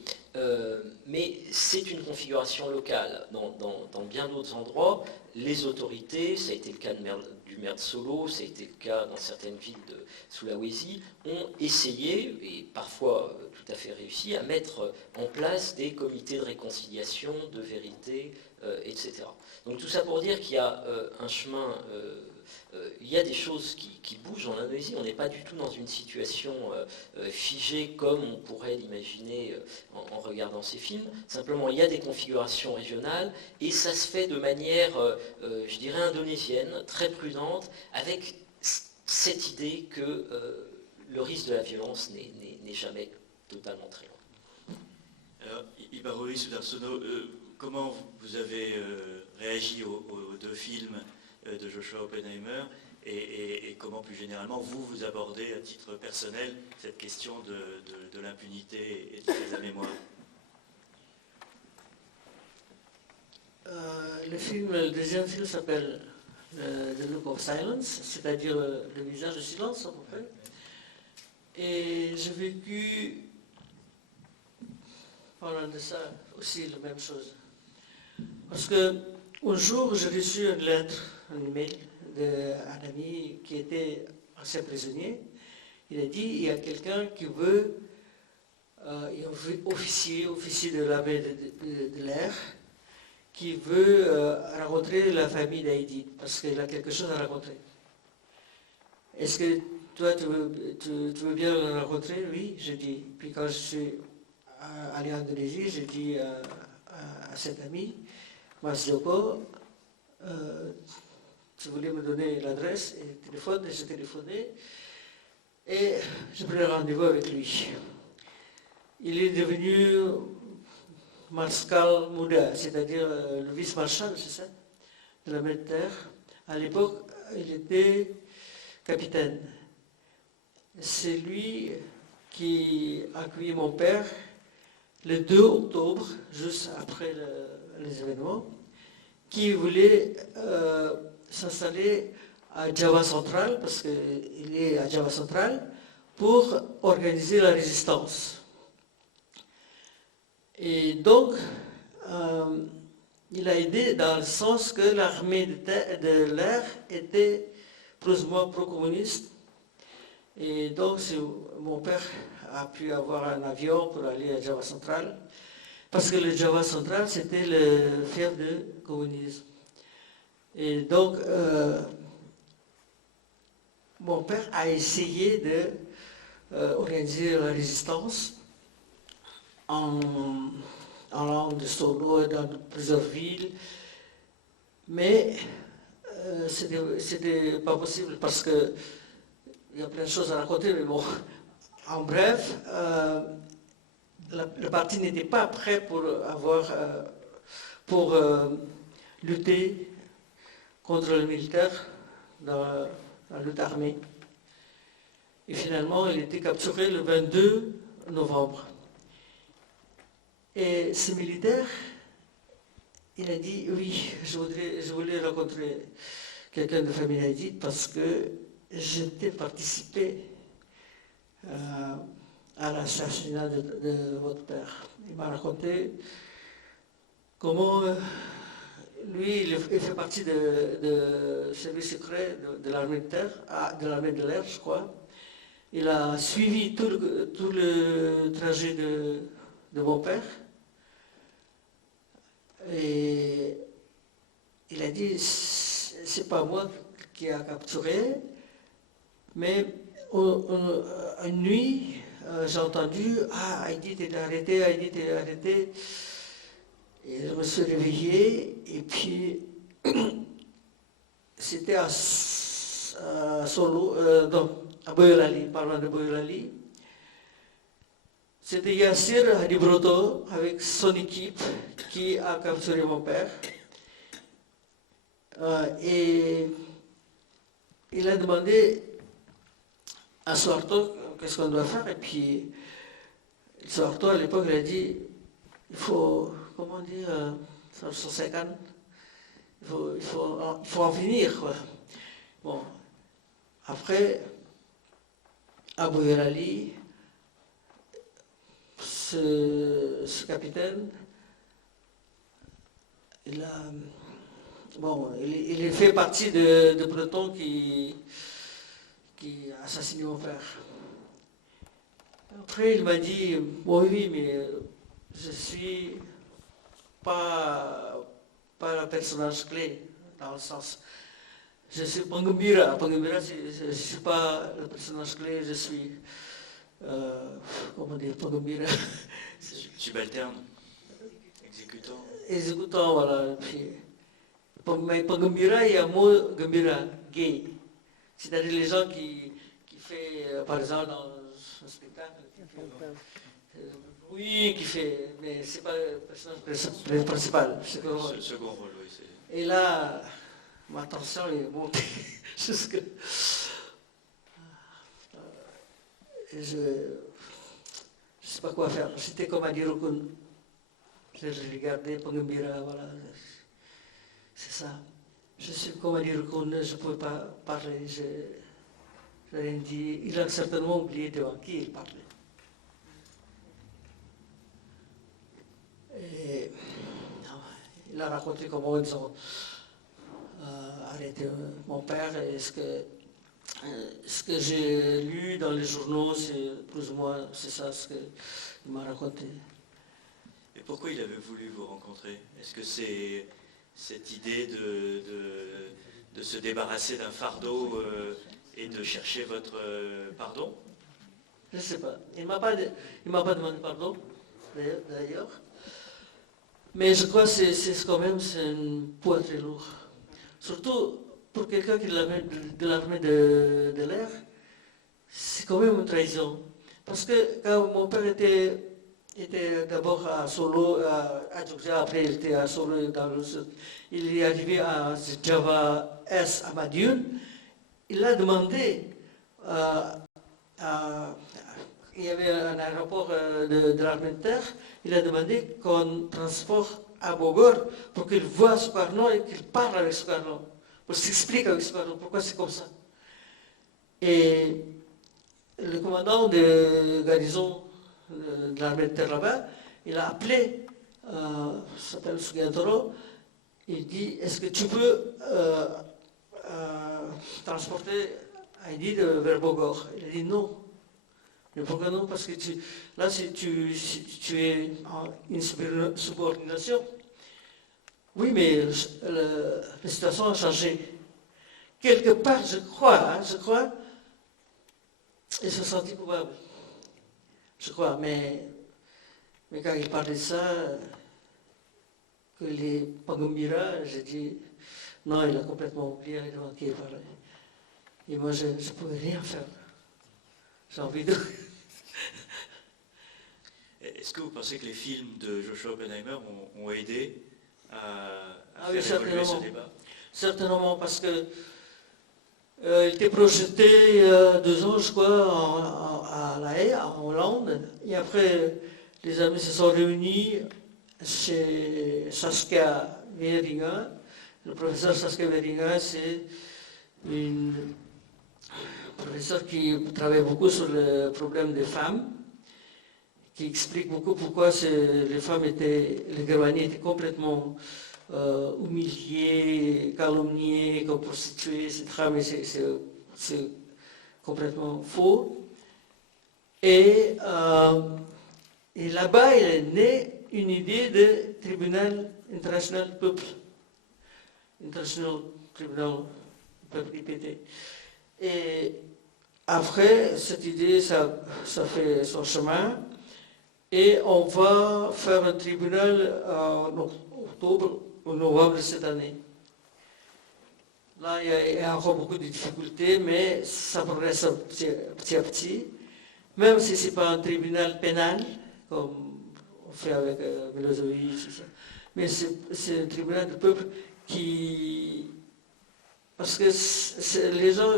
Mais c'est une configuration locale. Dans bien d'autres endroits, les autorités, ça a été le cas du maire de Solo, ça a été le cas dans certaines villes de Sulawesi, ont essayé, et parfois tout à fait réussi, à mettre en place des comités de réconciliation, de vérité, etc. Donc tout ça pour dire qu'il y a un chemin, il y a des choses qui bougent en Indonésie. On n'est pas du tout dans une situation figée comme on pourrait l'imaginer en regardant ces films. Simplement, il y a des configurations régionales et ça se fait de manière, je dirais, indonésienne, très prudente, avec cette idée que le risque de la violence n'est jamais totalement très loin. Alors, Ibaruri Sudarsono, comment vous avez réagi aux deux films de Joshua Oppenheimer et comment plus généralement vous abordez à titre personnel cette question de l'impunité et de la mémoire? Le deuxième film s'appelle The Look of Silence, c'est-à-dire le visage de silence à peu près. Et j'ai vécu pendant de ça aussi la même chose. Parce que un jour, j'ai reçu une lettre, un email d'un ami qui était ancien prisonnier. Il a dit, il y a quelqu'un qui veut, un officier de l'armée de l'air, qui veut rencontrer la famille d'Aïdid, parce qu'il a quelque chose à raconter. Est-ce que toi, tu veux bien le rencontrer? Oui, j'ai dit. Puis quand je suis allé en Indonésie, j'ai dit à cet ami, Mas Joko, tu voulais me donner l'adresse et le téléphone, et j'ai téléphoné, et j'ai pris rendez-vous avec lui. Il est devenu Marskal Muda, c'est-à-dire le vice-marshal, c'est ça, de l'armée de terre. À l'époque, il était capitaine. C'est lui qui a accueilli mon père le 2 octobre, juste après les événements, qui voulait s'installer à Java Central, parce qu'il est à Java Central, pour organiser la résistance. Et donc, il a aidé dans le sens que l'armée de l'air était plus ou moins pro-communiste. Et donc, mon père a pu avoir un avion pour aller à Java Central, parce que le Java Central, c'était le fief de communisme. Et donc, mon père a essayé d'organiser la résistance en langue de Solo et dans plusieurs villes, mais c'était pas possible parce que il y a plein de choses à raconter, mais bon, en bref, le parti n'était pas prêt pour lutter contre le militaire dans la lutte armée. Et finalement, il a été capturé le 22 novembre. Et ce militaire, il a dit, oui, je voulais rencontrer quelqu'un de famille Aïdid parce que j'étais participé à l'assassinat de votre père. Il m'a raconté comment lui, il fait partie de service secret de l'armée de terre, de l'armée de l'air, je crois. Il a suivi tout le trajet de mon père. Et il a dit, c'est pas moi qui a capturé, mais une nuit, j'ai entendu, Aïdid est arrêté, Aïdid est arrêté. Et je me suis réveillé, et puis c'était à Solo, non, à Boyolali, parlant de Boyolali. C'était Yassir Hadibroto avec son équipe qui a capturé mon père. Et il a demandé à Soarto qu'est-ce qu'on doit faire. Et puis Soarto à l'époque il a dit il faut, comment dire, 150, il faut en finir, quoi. Bon, après, à Boyolali, ce capitaine, il fait partie de peloton qui a assassiné mon père. Après, il m'a dit, bon, oui, mais je suis pas le personnage clé, dans le sens, je suis Pangambira. Pangambira, je ne suis pas le personnage clé, je suis, comment dire, Pangambira. Subalterne, exécutant. Exécutant, voilà. Mais Pangambira, il y a un mot Gambira, gay. C'est-à-dire les gens qui font, par exemple, dans un spectacle, oui, qui fait, mais c'est pas le personnage principal. Le second rôle, oui. Et là, ma tension est montée jusque. Je ne sais pas quoi faire. C'était comme à Dirokun. Je regardais Pangambira, voilà. C'est ça. Je suis comme à Dirokun, je ne pouvais pas parler. Je n'ai rien dit. Il a certainement oublié devant qui il parlait. Et il a raconté comment ils ont arrêté mon père. Et ce que j'ai lu dans les journaux, c'est plus ou moins c'est ça ce qu'il m'a raconté. Et pourquoi il avait voulu vous rencontrer? Est-ce que c'est cette idée de se débarrasser d'un fardeau et de chercher votre pardon? Je ne sais pas. Il ne m'a pas demandé pardon, d'ailleurs. Mais je crois que c'est quand même un poids très lourd. Surtout pour quelqu'un qui est de l'armée de l'air, c'est quand même une trahison. Parce que quand mon père était d'abord à Solo, à Jogja, après il était à Solo dans le sud, il est arrivé à Java S à Madiun, il a demandé il y avait un aéroport de l'armée de terre, il a demandé qu'on transporte à Bogor pour qu'il voie Sukarno et qu'il parle avec Sukarno, pour s'expliquer avec Sukarno pourquoi c'est comme ça. Et le commandant de garnison de l'armée de terre là-bas, il a appelé, s'appelle Sugantoro, il dit, est-ce que tu peux transporter Heidi vers Bogor? Il a dit non. Mais pourquoi non? Parce que là, si tu es en une subordination. Oui, mais la situation a changé. Quelque part, je crois, il se sentit coupable. Je crois, mais quand il parlait de ça, que les Pangambira, j'ai dit, non, il a complètement oublié devant qui il parlait. Et moi, je ne pouvais rien faire. J'ai envie de... Est-ce que vous pensez que les films de Joshua Oppenheimer ont aidé à oui, faire évoluer ce débat? Certainement, parce que il était projeté il y a 2 ans, je crois, à La Haye, en Hollande. Et après, les amis se sont réunis chez Saskia Weringa. Le professeur Saskia Weringa, c'est une professeure qui travaille beaucoup sur le problème des femmes, qui explique beaucoup pourquoi les femmes les Germanies étaient complètement humiliées, calomniées, comme prostituées, etc. Mais c'est complètement faux. Et là-bas, il est né une idée de tribunal international peuple. International Tribunal Peuple IPT. Et après, cette idée, ça fait son chemin. Et on va faire un tribunal en octobre ou novembre de cette année. Là, il y a encore beaucoup de difficultés, mais ça progresse petit à petit. Même si ce n'est pas un tribunal pénal, comme on fait avec Milosevic, mais c'est un tribunal du peuple qui... Parce que les gens,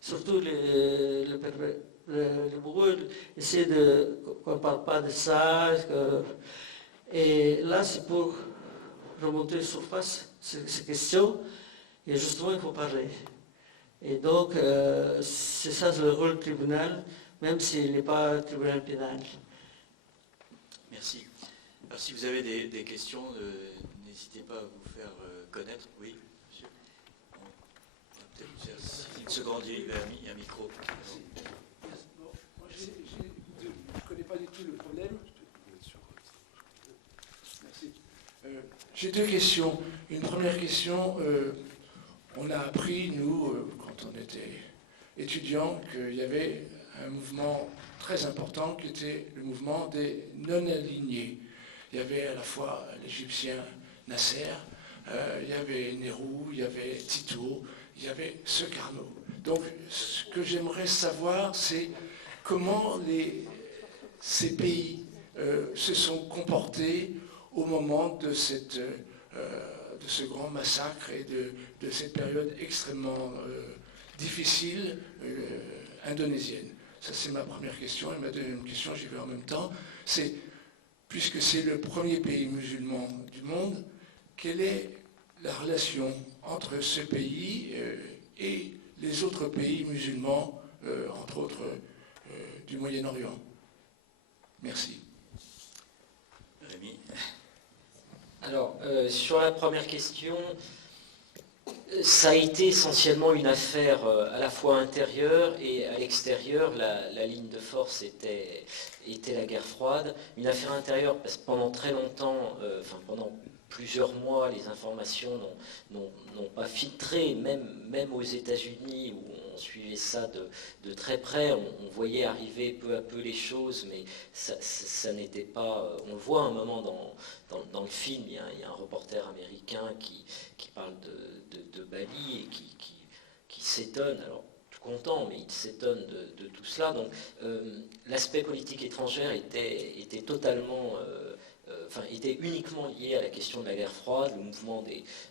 surtout les bourreaux, essaient qu'on ne parle pas de ça. Et là, c'est pour remonter sur surface ces questions. Et justement, il faut parler. Et donc, c'est ça le rôle du tribunal, même s'il n'est pas un tribunal pénal. Merci. Alors, si vous avez des questions, n'hésitez pas à vous faire connaître. Oui, monsieur. On va peut-être vous faire une seconde, il y a un micro. Moi, je ne connais pas du tout le problème. Merci. J'ai deux questions. Une première question, on a appris, nous, quand on était étudiants, qu'il y avait un mouvement très important qui était le mouvement des non-alignés. Il y avait à la fois l'Égyptien Nasser, il y avait Nehru, il y avait Tito, il y avait Sukarno. Donc, ce que j'aimerais savoir, c'est comment ces pays se sont comportés au moment de ce grand massacre et de cette période extrêmement difficile indonésienne. Ça, c'est ma première question. Et ma deuxième question, j'y vais en même temps, c'est, puisque c'est le premier pays musulman du monde, quelle est la relation entre ce pays et les autres pays musulmans, entre autres du Moyen-Orient? Merci. Rémi. Alors, sur la première question, ça a été essentiellement une affaire à la fois intérieure et à l'extérieur. La ligne de force était la guerre froide. Une affaire intérieure parce que pendant très longtemps, pendant plusieurs mois, les informations n'ont pas filtré, même aux États-Unis où on suivait ça de très près, on voyait arriver peu à peu les choses, mais ça n'était pas... On le voit un moment dans le film, il y a un reporter américain qui parle de Bali et qui s'étonne, alors tout content, mais il s'étonne de tout cela. Donc l'aspect politique étrangère était totalement... était uniquement lié à la question de la guerre froide. Le mouvement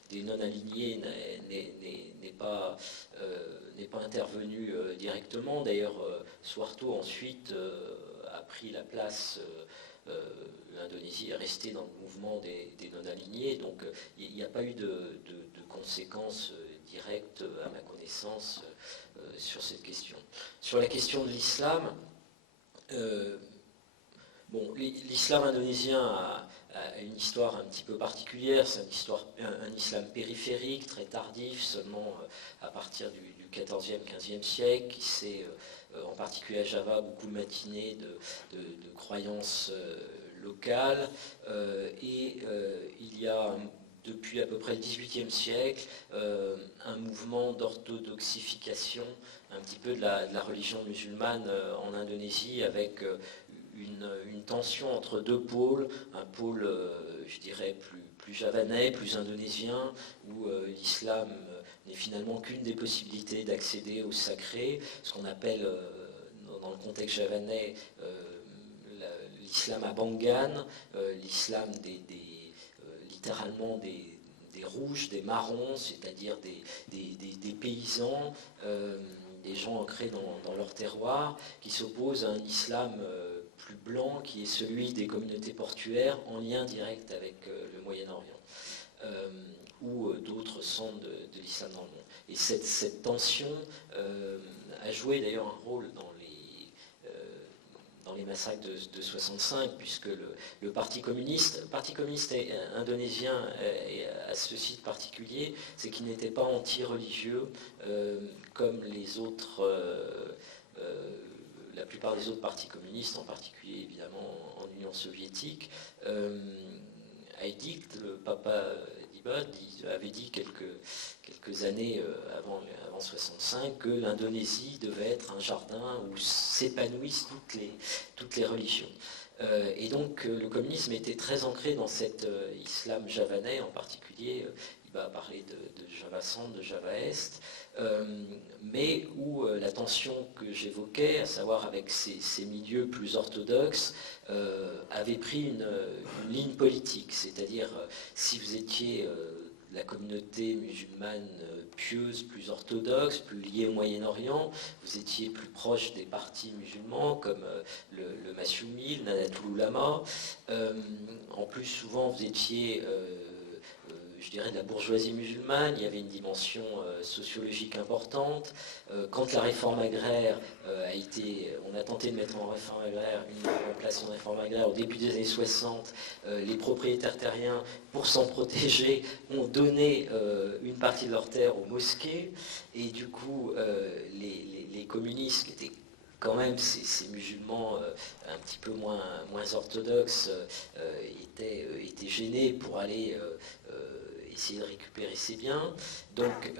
des non-alignés n'est pas intervenu directement. D'ailleurs, Suharto ensuite a pris la place. L'Indonésie est restée dans le mouvement des non-alignés, donc il n'y a pas eu de conséquences directes, à ma connaissance, sur cette question. Sur la question de l'islam, l'islam indonésien a une histoire un petit peu particulière. C'est un islam périphérique, très tardif, seulement à partir du XIVe, XVe siècle, qui s'est, en particulier à Java, beaucoup matiné de croyances locales. Il y a, depuis à peu près le XVIIIe siècle, un mouvement d'orthodoxification un petit peu de la religion musulmane en Indonésie, avec une tension entre deux pôles, un pôle, je dirais, plus javanais, plus indonésien, où l'islam n'est finalement qu'une des possibilités d'accéder au sacré, ce qu'on appelle, dans le contexte javanais, l'islam abangan, l'islam littéralement des rouges, des marrons, c'est-à-dire des paysans, des gens ancrés dans leur terroir, qui s'opposent à un islam plus blanc, qui est celui des communautés portuaires, en lien direct avec le Moyen-Orient, ou d'autres centres de l'islam dans le monde. Et cette tension a joué d'ailleurs un rôle dans les massacres de 65, puisque le Parti communiste indonésien a ceci de particulier, c'est qu'il n'était pas anti-religieux comme les autres... la plupart des autres partis communistes, en particulier évidemment en Union soviétique, Aïdik, le papa Iba avait dit quelques années avant 65 que l'Indonésie devait être un jardin où s'épanouissent toutes les religions. Et donc le communisme était très ancré dans cet islam javanais en particulier. Iba a parlé de Java Centre, de Java Est, mais où la tension que j'évoquais, à savoir avec ces milieux plus orthodoxes, avait pris une ligne politique, c'est-à-dire si vous étiez la communauté musulmane pieuse, plus orthodoxe, plus liée au Moyen-Orient, vous étiez plus proche des partis musulmans comme le Massoumi, le Nadatul Ulama. En plus, souvent, vous étiez je dirais, de la bourgeoisie musulmane, il y avait une dimension sociologique importante. Quand la réforme agraire on a tenté de mettre en place une réforme agraire au début des années 60, les propriétaires terriens, pour s'en protéger, ont donné une partie de leurs terres aux mosquées, et du coup, les communistes qui étaient quand même ces musulmans un petit peu moins orthodoxes étaient gênés pour aller essayer de récupérer ses biens. Donc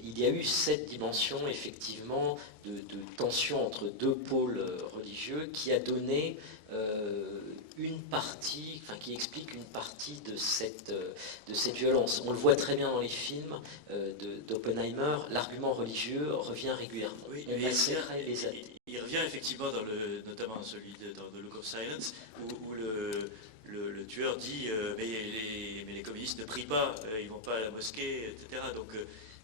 il y a eu cette dimension effectivement de tension entre deux pôles religieux qui a donné une partie, enfin qui explique une partie de cette violence. On le voit très bien dans les films d'Oppenheimer, l'argument religieux revient régulièrement. Oui, il revient effectivement notamment dans celui dans The Look of Silence, où le tueur dit mais les communistes ne prient pas, ils ne vont pas à la mosquée, etc. Donc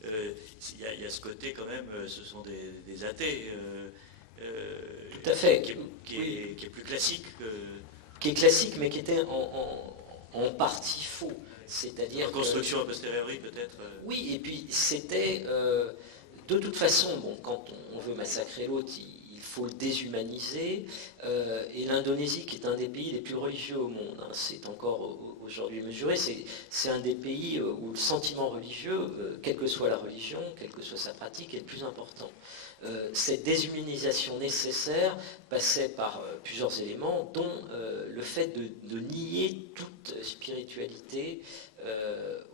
il y a ce côté quand même, ce sont des athées. Tout à fait. Qui est plus classique. Qui est classique, mais qui était en partie faux. C'est-à-dire en construction a posteriori peut-être. Oui, et puis c'était de toute façon, bon, quand on veut massacrer l'autre, il faut le déshumaniser. Et l'Indonésie, qui est un des pays les plus religieux au monde, hein, c'est encore aujourd'hui mesuré, c'est un des pays où le sentiment religieux, quelle que soit la religion, quelle que soit sa pratique, est le plus important. Cette déshumanisation nécessaire passait par plusieurs éléments, dont le fait de nier toute spiritualité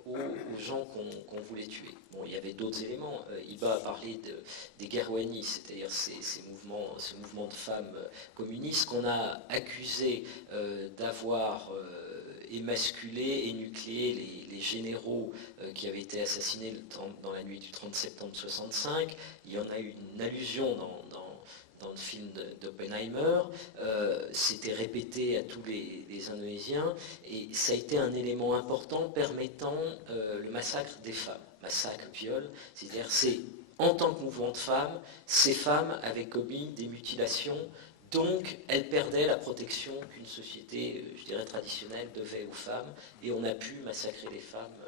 aux gens qu'on voulait tuer. Bon, il y avait d'autres éléments. Iba a parlé des Gerwani, c'est-à-dire ce mouvement de femmes communistes qu'on a accusé d'avoir émasculé, énucléé les généraux qui avaient été assassinés dans la nuit du 30 septembre 65. Il y en a eu une allusion dans le film d'Oppenheimer. C'était répété à tous les Indonésiens, et ça a été un élément important permettant le massacre des femmes. Massacre, viol, c'est-à-dire en tant que mouvement de femmes, ces femmes avaient commis des mutilations. Donc, elles perdaient la protection qu'une société, je dirais, traditionnelle devait aux femmes, et on a pu massacrer les femmes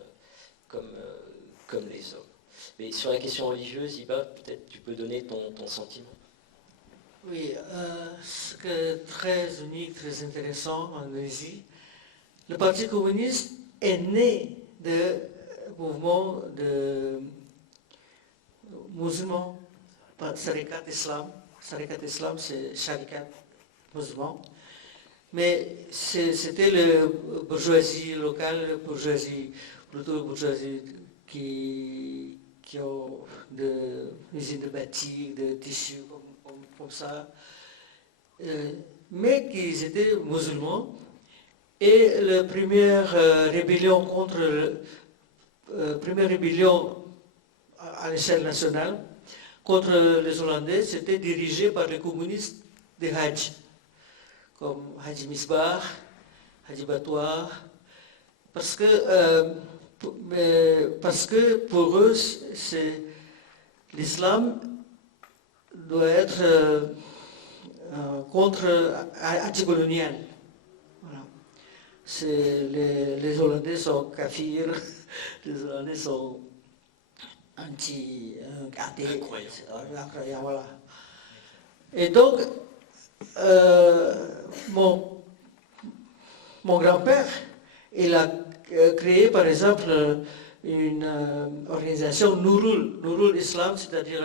comme les hommes. Mais sur la question religieuse, Iba, peut-être tu peux donner ton sentiment. Oui, ce qui est très unique, très intéressant en Indonésie, le Parti communiste est né de mouvements de musulmans, Syarikat Islam. Syarikat Islam, c'est Syarikat musulman. Mais c'était la bourgeoisie locale, plutôt bourgeoisie qui ont des usines de bâtis, de tissus comme ça. Mais qui étaient musulmans. Et la première rébellion à l'échelle nationale contre les Hollandais, c'était dirigé par les communistes des Hajj, comme Haji Misbah, Haji Batwa, parce que pour eux, l'islam doit être contre anticolonial. Voilà. Les Hollandais sont kafirs, les Hollandais sont anti-athées, incroyable, voilà. Et donc, mon grand-père, il a créé par exemple une organisation Nurul Islam, c'est-à-dire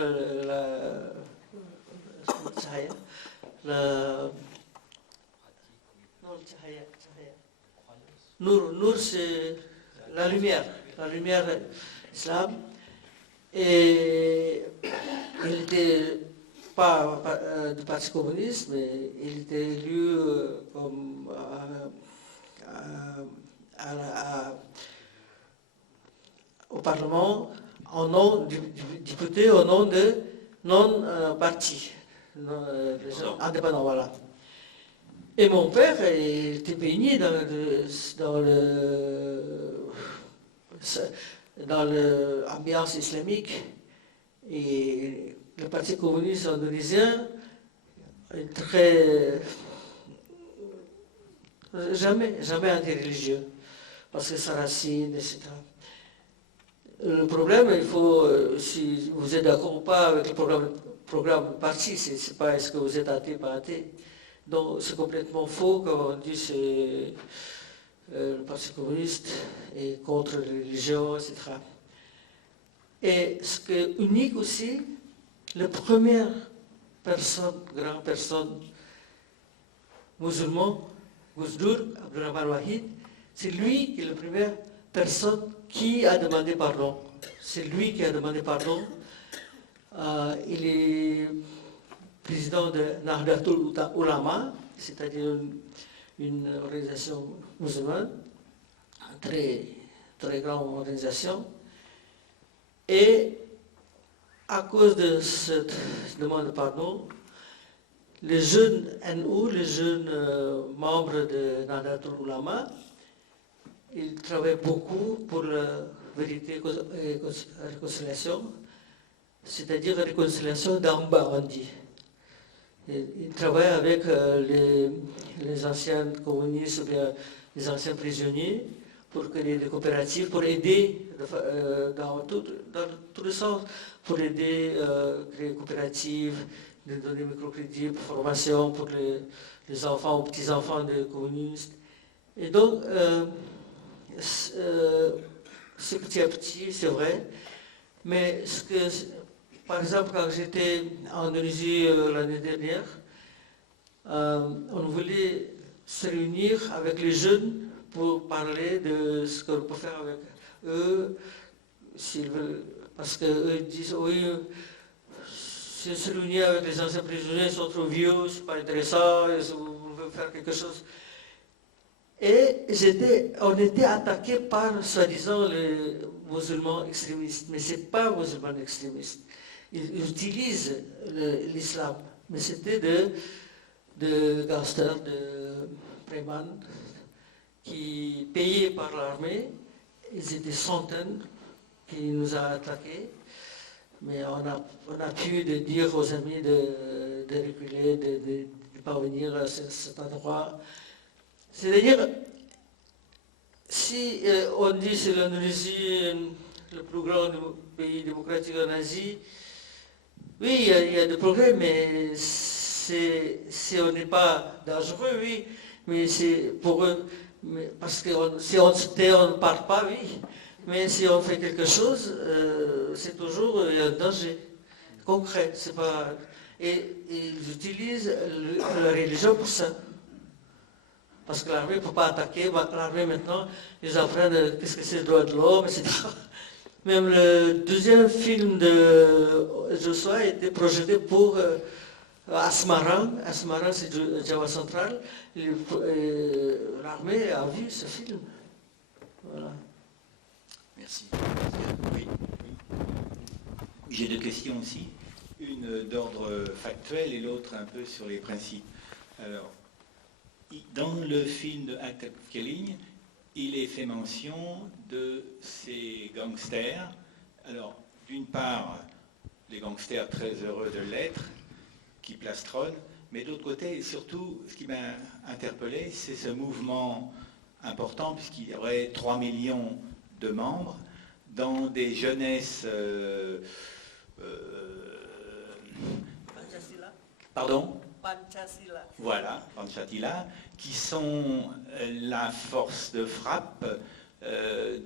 Nur c'est la lumière islam. Et il n'était pas du Parti communiste, mais il était élu comme au Parlement en nom du député, au nom de non-parti, indépendant, voilà. Et mon père était baigné dans l'ambiance islamique. Et le Parti communiste indonésien est jamais anti-religieux, parce que ça racine, etc. Le problème, il faut, si vous êtes d'accord ou pas avec le programme parti, c'est pas est-ce que vous êtes athée, pas athée. Donc c'est complètement faux quand on dit que le Parti communiste est contre la religion, etc. Et ce qui est unique aussi, la première grande personne musulmane, Gus Dur, Abdurrahman Wahid, c'est lui qui est la première personne qui a demandé pardon. C'est lui qui a demandé pardon. Il est président de Nahdlatul Ulama, c'est-à-dire une organisation musulmane, une très, très grande organisation. Et à cause de cette demande de pardon, les jeunes NU, les jeunes membres de Nahdlatul Ulama, ils travaillent beaucoup pour la vérité et réconciliation, c'est-à-dire la réconciliation d'en bas, on dit. Ils travaillent avec les anciens communistes ou bien les anciens prisonniers pour créer des coopératives, pour aider dans tous les sens, pour aider créer des coopératives, de donner microcrédits, pour formation pour les enfants ou petits-enfants des communistes. Et donc, c'est petit à petit, c'est vrai, mais par exemple, quand j'étais en Indonésie l'année dernière, on voulait se réunir avec les jeunes pour parler de ce qu'on peut faire avec eux, s'ils veulent, parce qu'eux disent, oui, si se réunir avec les anciens prisonniers, ils sont trop vieux, c'est pas intéressant, on veut faire quelque chose. Et on était attaqué par, soi-disant, les musulmans extrémistes, mais ce n'est pas musulmans extrémistes. Ils utilisent l'islam, mais c'était de gangsters, de prémans, qui payaient par l'armée. Ils étaient centaines qui nous ont attaqués, mais on a pu dire aux amis de reculer, de ne pas venir à cet endroit. C'est-à-dire, si on dit que c'est l'Indonésie le plus grand pays démocratique en Asie, oui, il y a des progrès, mais si on n'est pas dangereux, oui, mais c'est pour eux, parce que si on se tait, on ne parle pas, oui, mais si on fait quelque chose, c'est toujours il y a un danger concret, c'est pas... Et ils utilisent la religion pour ça. Parce que l'armée ne peut pas attaquer. L'armée, maintenant, ils apprennent qu'est-ce que c'est le droit de l'homme, etc. Même le deuxième film de Joshua a été projeté pour Asmarang. Asmarang, c'est Java central. L'armée a vu ce film. Voilà. Merci. Oui. J'ai deux questions aussi. Une d'ordre factuel et l'autre un peu sur les principes. Alors, dans le film de Act of Killing, il est fait mention de ces gangsters. Alors, d'une part, les gangsters très heureux de l'être, qui plastronnent, mais d'autre côté, surtout, ce qui m'a interpellé, c'est ce mouvement important, puisqu'il y aurait 3 millions de membres, dans des jeunesses... Pardon ? Pancasila. Voilà, Pancasila, qui sont la force de frappe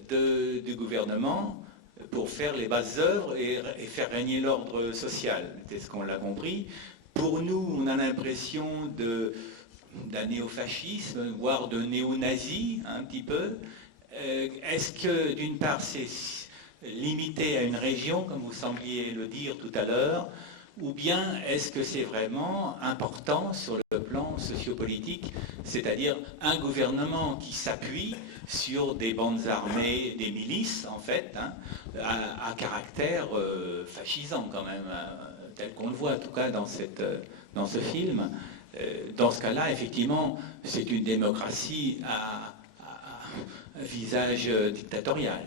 du gouvernement pour faire les basses œuvres et faire régner l'ordre social. C'est ce qu'on l'a compris. Pour nous, on a l'impression d'un néofascisme, voire de néo-nazi, un petit peu. Est-ce que, d'une part, c'est limité à une région, comme vous sembliez le dire tout à l'heure, ou bien est-ce que c'est vraiment important sur le plan sociopolitique, c'est-à-dire un gouvernement qui s'appuie sur des bandes armées, des milices, en fait, hein, à caractère fascisant quand même, tel qu'on le voit en tout cas dans ce film. Dans ce cas-là, effectivement, c'est une démocratie à visage dictatorial.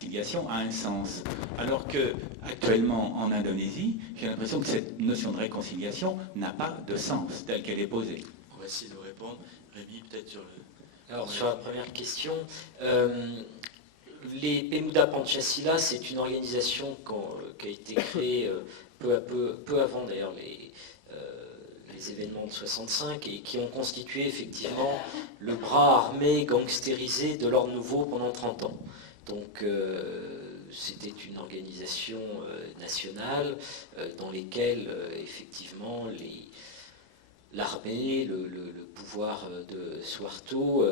Conciliation a un sens. Alors que actuellement en Indonésie, j'ai l'impression que cette notion de réconciliation n'a pas de sens telle qu'elle est posée. On va essayer de répondre. Rémi, peut-être sur le... Alors sur la première question, les Pemuda Pancasila, c'est une organisation qui a été créée peu avant d'ailleurs les événements de 65 et qui ont constitué effectivement le bras armé gangstérisé de l'ordre nouveau pendant 30 ans. Donc c'était une organisation nationale dans laquelle effectivement l'armée, le pouvoir de Suharto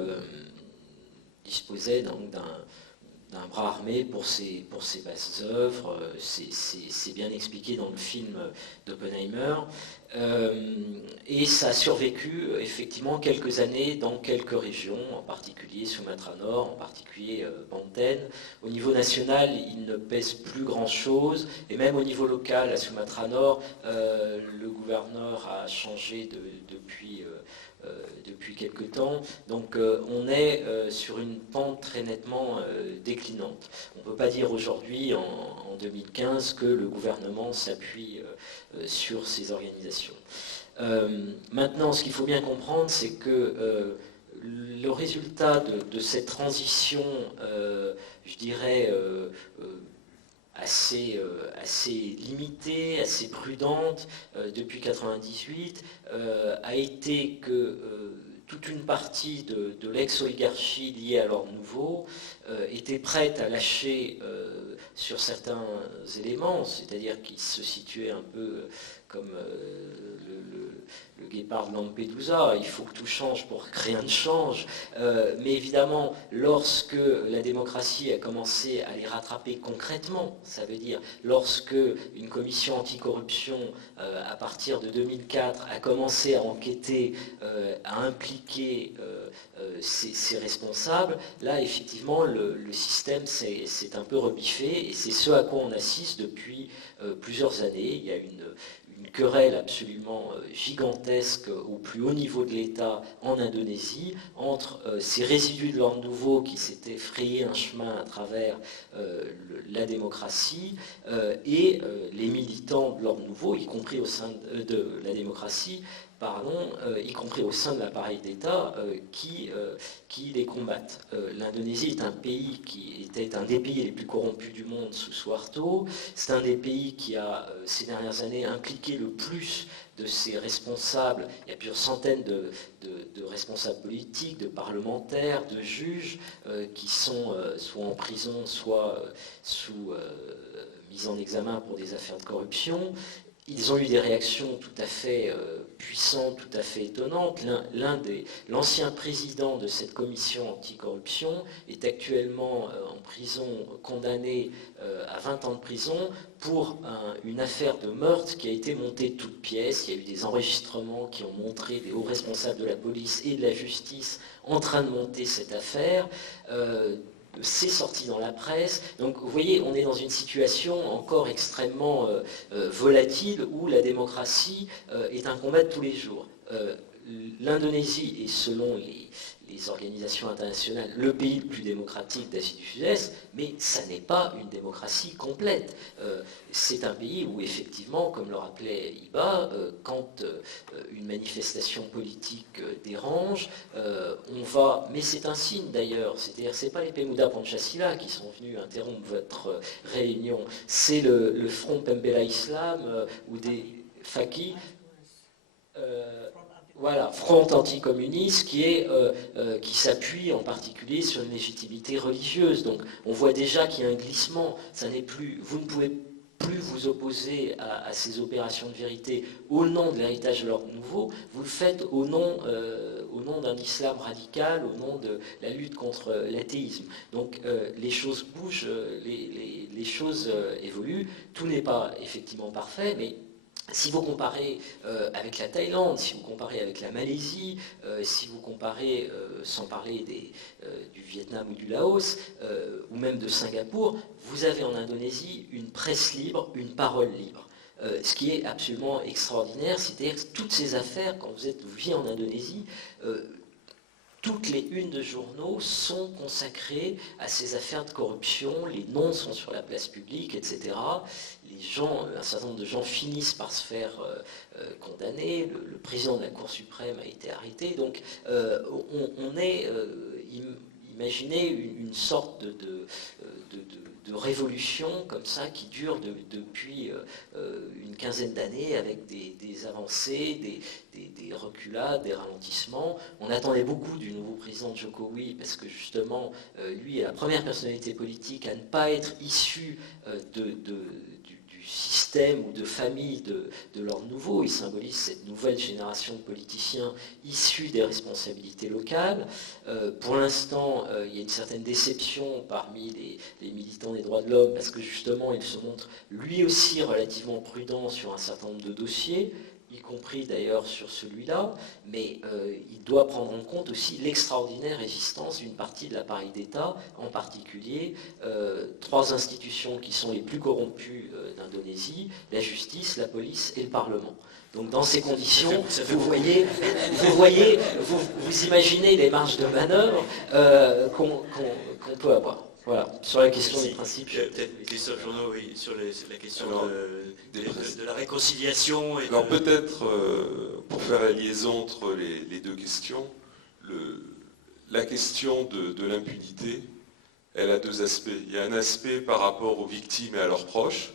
disposait donc d'un bras armé pour ses basses œuvres. C'est bien expliqué dans le film d'Oppenheimer. Et ça a survécu effectivement quelques années dans quelques régions, en particulier Sumatra Nord, en particulier Banten. Au niveau national, il ne pèse plus grand-chose, et même au niveau local, à Sumatra Nord, le gouverneur a changé depuis quelque temps. Donc on est sur une pente très nettement déclinante. On ne peut pas dire aujourd'hui, en 2015, que le gouvernement s'appuie sur ces organisations. Maintenant, ce qu'il faut bien comprendre, c'est que le résultat de cette transition, je dirais, assez limitée, assez prudente depuis 1998, a été que toute une partie de l'ex-oligarchie liée à l'ordre nouveau était prête à lâcher sur certains éléments, c'est-à-dire qui se situaient un peu comme le guépard de Lampedusa, il faut que tout change pour que rien ne change. Mais évidemment, lorsque la démocratie a commencé à les rattraper concrètement, ça veut dire lorsque une commission anticorruption, à partir de 2004, a commencé à enquêter, à impliquer ces responsables, là, effectivement, le système s'est un peu rebiffé, et c'est ce à quoi on assiste depuis plusieurs années. Il y a une querelle absolument gigantesque au plus haut niveau de l'État en Indonésie entre ces résidus de l'ordre nouveau qui s'étaient frayé un chemin à travers la démocratie et les militants de l'ordre nouveau, y compris au sein de la démocratie, y compris au sein de l'appareil d'État, qui les combattent. L'Indonésie est un pays qui était un des pays les plus corrompus du monde sous Suharto. C'est un des pays qui a, ces dernières années, impliqué le plus de ses responsables. Il y a plusieurs centaines de responsables politiques, de parlementaires, de juges qui sont soit en prison, soit sous mise en examen pour des affaires de corruption. Ils ont eu des réactions tout à fait puissantes, tout à fait étonnantes. L'ancien président de cette commission anticorruption est actuellement en prison, condamné à 20 ans de prison pour une affaire de meurtre qui a été montée de toutes pièces. Il y a eu des enregistrements qui ont montré des hauts responsables de la police et de la justice en train de monter cette affaire. C'est sorti dans la presse. Donc vous voyez, on est dans une situation encore extrêmement volatile où la démocratie est un combat de tous les jours. L'Indonésie est, selon les organisations internationales, le pays le plus démocratique d'Asie du Sud-Est, mais ça n'est pas une démocratie complète. C'est un pays où, effectivement, comme le rappelait Iba, quand une manifestation politique dérange, on va... Mais c'est un signe d'ailleurs, c'est-à-dire c'est pas les Pemuda Pancasila qui sont venus interrompre votre réunion, c'est le Front Pembela Islam ou des Faki. Voilà, front anticommuniste qui s'appuie en particulier sur une légitimité religieuse. Donc on voit déjà qu'il y a un glissement. Ça n'est plus, vous ne pouvez plus vous opposer à ces opérations de vérité au nom de l'héritage de l'ordre nouveau. Vous le faites au nom au nom d'un islam radical, au nom de la lutte contre l'athéisme. Donc les choses bougent, les choses évoluent. Tout n'est pas effectivement parfait, mais si vous comparez avec la Thaïlande, si vous comparez avec la Malaisie, si vous comparez, sans parler du Vietnam ou du Laos, ou même de Singapour, vous avez en Indonésie une presse libre, une parole libre. Ce qui est absolument extraordinaire, c'est-à-dire que toutes ces affaires, quand vous vivez en Indonésie, toutes les unes de journaux sont consacrées à ces affaires de corruption, les noms sont sur la place publique, etc. Un certain nombre de gens finissent par se faire condamner, le président de la Cour suprême a été arrêté, donc imaginez une sorte de révolution comme ça qui dure depuis une quinzaine d'années avec des avancées, des reculades, des ralentissements. On attendait beaucoup du nouveau président Jokowi parce que justement lui est la première personnalité politique à ne pas être issu du système ou de famille de l'ordre nouveau. Il symbolise cette nouvelle génération de politiciens issus des responsabilités locales. Pour l'instant, il y a une certaine déception parmi les militants des droits de l'homme parce que justement, il se montre lui aussi relativement prudent sur un certain nombre de dossiers, y compris d'ailleurs sur celui-là, mais il doit prendre en compte aussi l'extraordinaire résistance d'une partie de l'appareil d'État, en particulier 3 institutions qui sont les plus corrompues d'Indonésie, la justice, la police et le Parlement. Donc dans ces conditions, vous imaginez les marges de manœuvre qu'on peut avoir. Voilà, sur la question des principes. Peut-être Christophe Journeau, oui, sur la question de la réconciliation. Alors peut-être, pour faire la liaison entre les deux questions, la question de l'impunité, elle a 2 aspects. Il y a un aspect par rapport aux victimes et à leurs proches,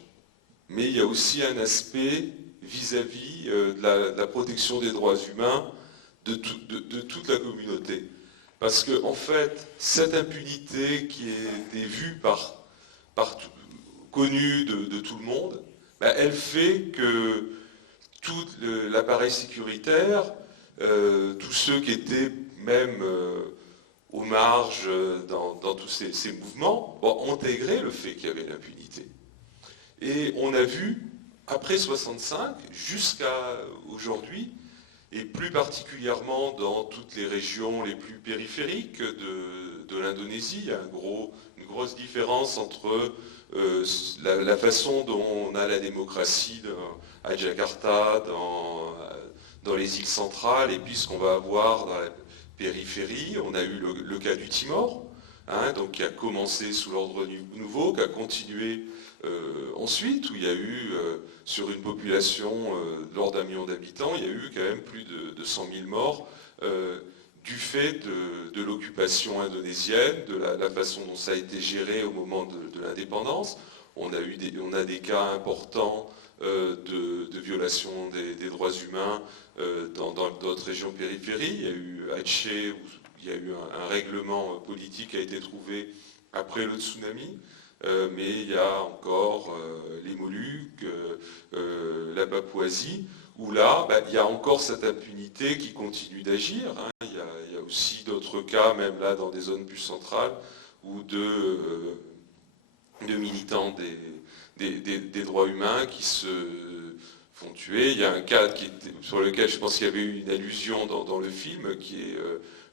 mais il y a aussi un aspect vis-à-vis de la protection des droits humains de toute la communauté. Parce que, en fait, cette impunité qui est vue connue de tout le monde, elle fait que tout l'appareil sécuritaire, tous ceux qui étaient même aux marges dans tous ces mouvements, ont intégré le fait qu'il y avait l'impunité. Et on a vu, après 65, jusqu'à aujourd'hui, et plus particulièrement dans toutes les régions les plus périphériques de l'Indonésie, il y a une grosse différence entre la façon dont on a la démocratie à Jakarta, dans les îles centrales, et puis ce qu'on va avoir dans la périphérie. On a eu le cas du Timor, donc qui a commencé sous l'ordre nouveau, qui a continué ensuite, où il y a eu, sur une population de l'ordre d'1 million d'habitants, il y a eu quand même plus de 100 000 morts du fait de l'occupation indonésienne, de la façon dont ça a été géré au moment de l'indépendance. On a des cas importants de violation des droits humains dans d'autres régions périphériques. Il y a eu Aceh, où il y a eu un règlement politique qui a été trouvé après le tsunami. Mais il y a encore les Moluques, la Papouasie, où là, il y a encore cette impunité qui continue d'agir. Il y a aussi d'autres cas, même là dans des zones plus centrales, où de militants des droits humains qui se font tuer. Il y a un cas sur lequel je pense qu'il y avait eu une allusion dans le film, qui est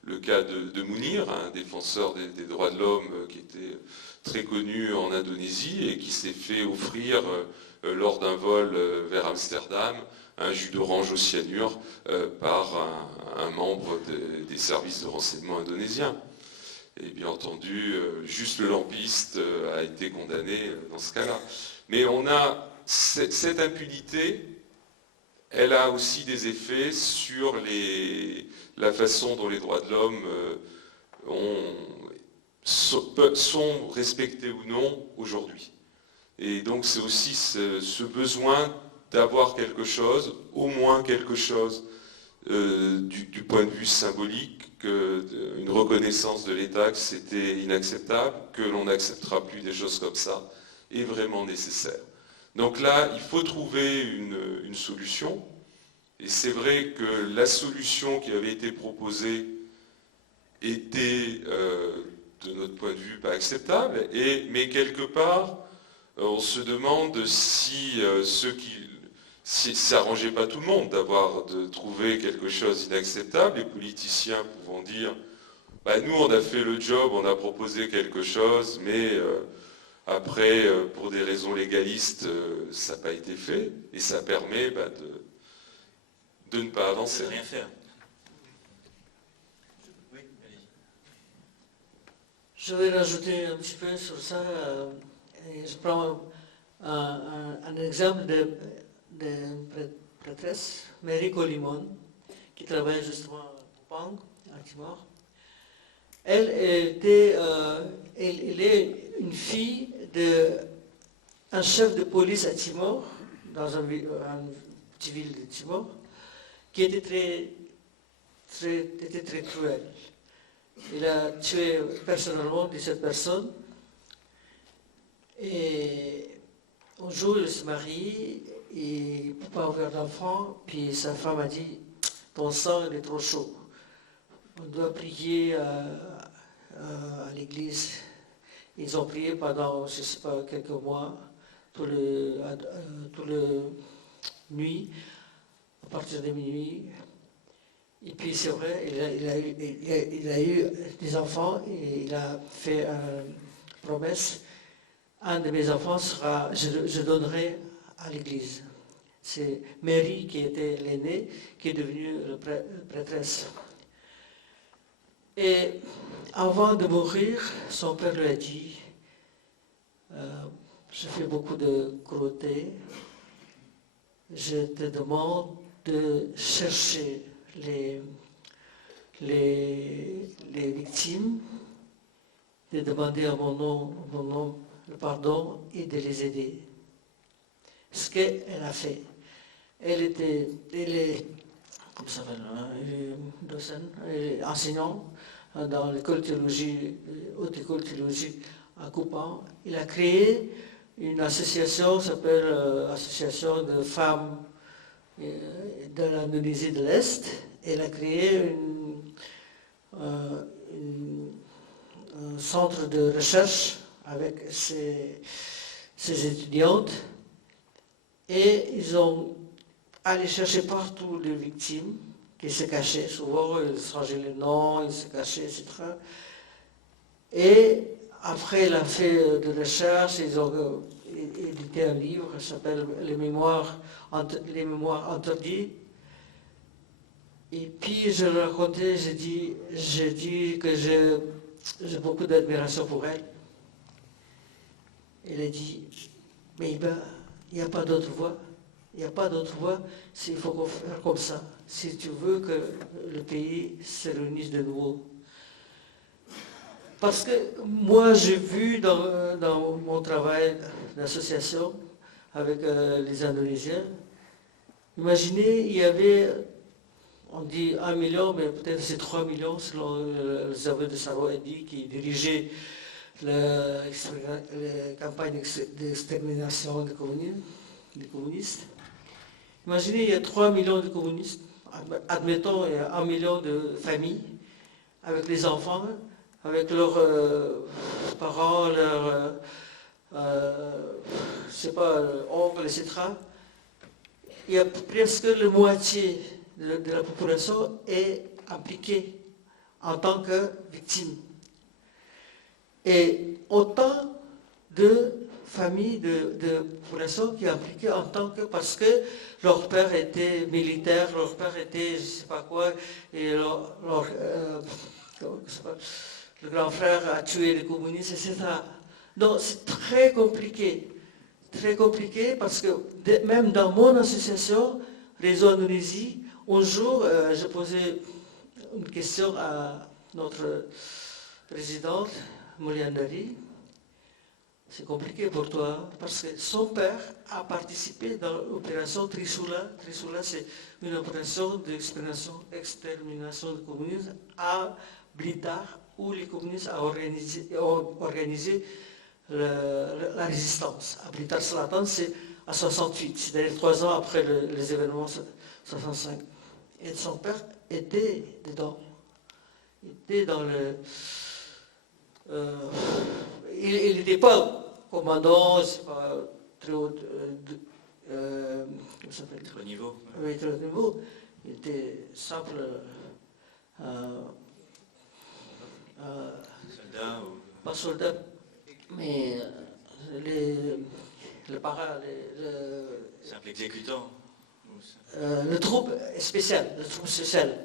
le cas de Mounir, un défenseur des droits de l'homme qui était très connu en Indonésie et qui s'est fait offrir lors d'un vol vers Amsterdam un jus d'orange au cyanure par un membre des services de renseignement indonésiens. Et bien entendu, juste le lampiste a été condamné dans ce cas-là. Mais on a cette impunité, elle a aussi des effets sur la façon dont les droits de l'homme sont respectés ou non aujourd'hui. Et donc c'est aussi ce besoin d'avoir quelque chose, au moins quelque chose du point de vue symbolique, une reconnaissance de l'État que c'était inacceptable, que l'on n'acceptera plus des choses comme ça, est vraiment nécessaire. Donc là, il faut trouver une solution. Et c'est vrai que la solution qui avait été proposée était, de notre point de vue, pas acceptable, mais quelque part, on se demande si ça n'arrangeait pas tout le monde de trouver quelque chose d'inacceptable, les politiciens pouvant dire bah, nous on a fait le job, on a proposé quelque chose, mais après, pour des raisons légalistes, ça n'a pas été fait, et ça permet de ne pas avancer. De rien faire. Oui, je vais rajouter un petit peu sur ça. Je prends un exemple de prêtresse, Mary Colimon, qui travaille justement à Pang, à Timor. Elle est une fille d'un chef de police à Timor, dans une petite ville de Timor, qui était très cruel. Il a tué personnellement 17 personnes. Et un jour, il se marie, il ne peut pas avoir d'enfant, puis sa femme a dit « Ton sang, il est trop chaud. On doit prier à l'église. » Ils ont prié pendant, je ne sais pas, quelques mois, toute la nuit, à partir de minuit. Et puis c'est vrai, il a eu des enfants et il a fait une promesse. Un de mes enfants sera, je donnerai à l'église. C'est Mary qui était l'aînée, qui est devenue prêtresse. Et avant de mourir, son père lui a dit, je fais beaucoup de cruauté, je te demande de chercher les victimes, de demander à mon nom le pardon et de les aider. Ce qu'elle a fait. Elle est comment ça s'appelle, enseignante dans l'école de théologie, haute école de théologie à Kupang. Il a créé une association, s'appelle Association de femmes de l'Indonésie de l'Est. Elle a créé un centre de recherche avec ses étudiantes et ils ont allé chercher partout les victimes qui se cachaient. Souvent, ils changeaient les noms, ils se cachaient, etc. Et après, il a fait de recherche, ils ont édité un livre qui s'appelle Les mémoires interdites. Et puis, je le racontais, j'ai dit que j'ai beaucoup d'admiration pour elle. Elle a dit, mais il n'y a pas d'autre voie. Il n'y a pas d'autre voie, il faut faire comme ça, si tu veux que le pays se réunisse de nouveau. Parce que moi, j'ai vu dans mon travail d'association avec les Indonésiens, imaginez, il y avait, on dit 1 million, mais peut-être c'est 3 millions selon les aveux de Saro Endi qui dirigeait la campagne d'extermination des communistes. Imaginez, il y a 3 millions de communistes, admettons, il y a 1 million de familles, avec les enfants, avec leurs parents, leurs, je sais pas, oncles, etc. Il y a presque la moitié de la population est impliquée en tant que victime. Et autant de familles, de populations qui sont impliquées en tant que, parce que leur père était militaire, leur père était je ne sais pas quoi, et le grand frère a tué les communistes, etc. Donc c'est très compliqué parce que même dans mon association, Réseau Indonésie, un jour, j'ai posé une question à notre présidente, Mulyandari. C'est compliqué pour toi, parce que son père a participé dans l'opération Trisula. Trisula, c'est une opération d'extermination du communisme à Blitar, où les communistes ont organisé la résistance. À Blitar Selatan, c'est à 68, c'est-à-dire 3 ans après les événements 65. Et son père était dedans. Il était dans le... il n'était pas commandant, c'est pas très haut... comment ça s'appelle ? Très haut niveau. Oui, très haut niveau. Il était simple... Soldat ou... pas soldat, mais le para... simple exécutant. le troupe spécial, le troupe spécial.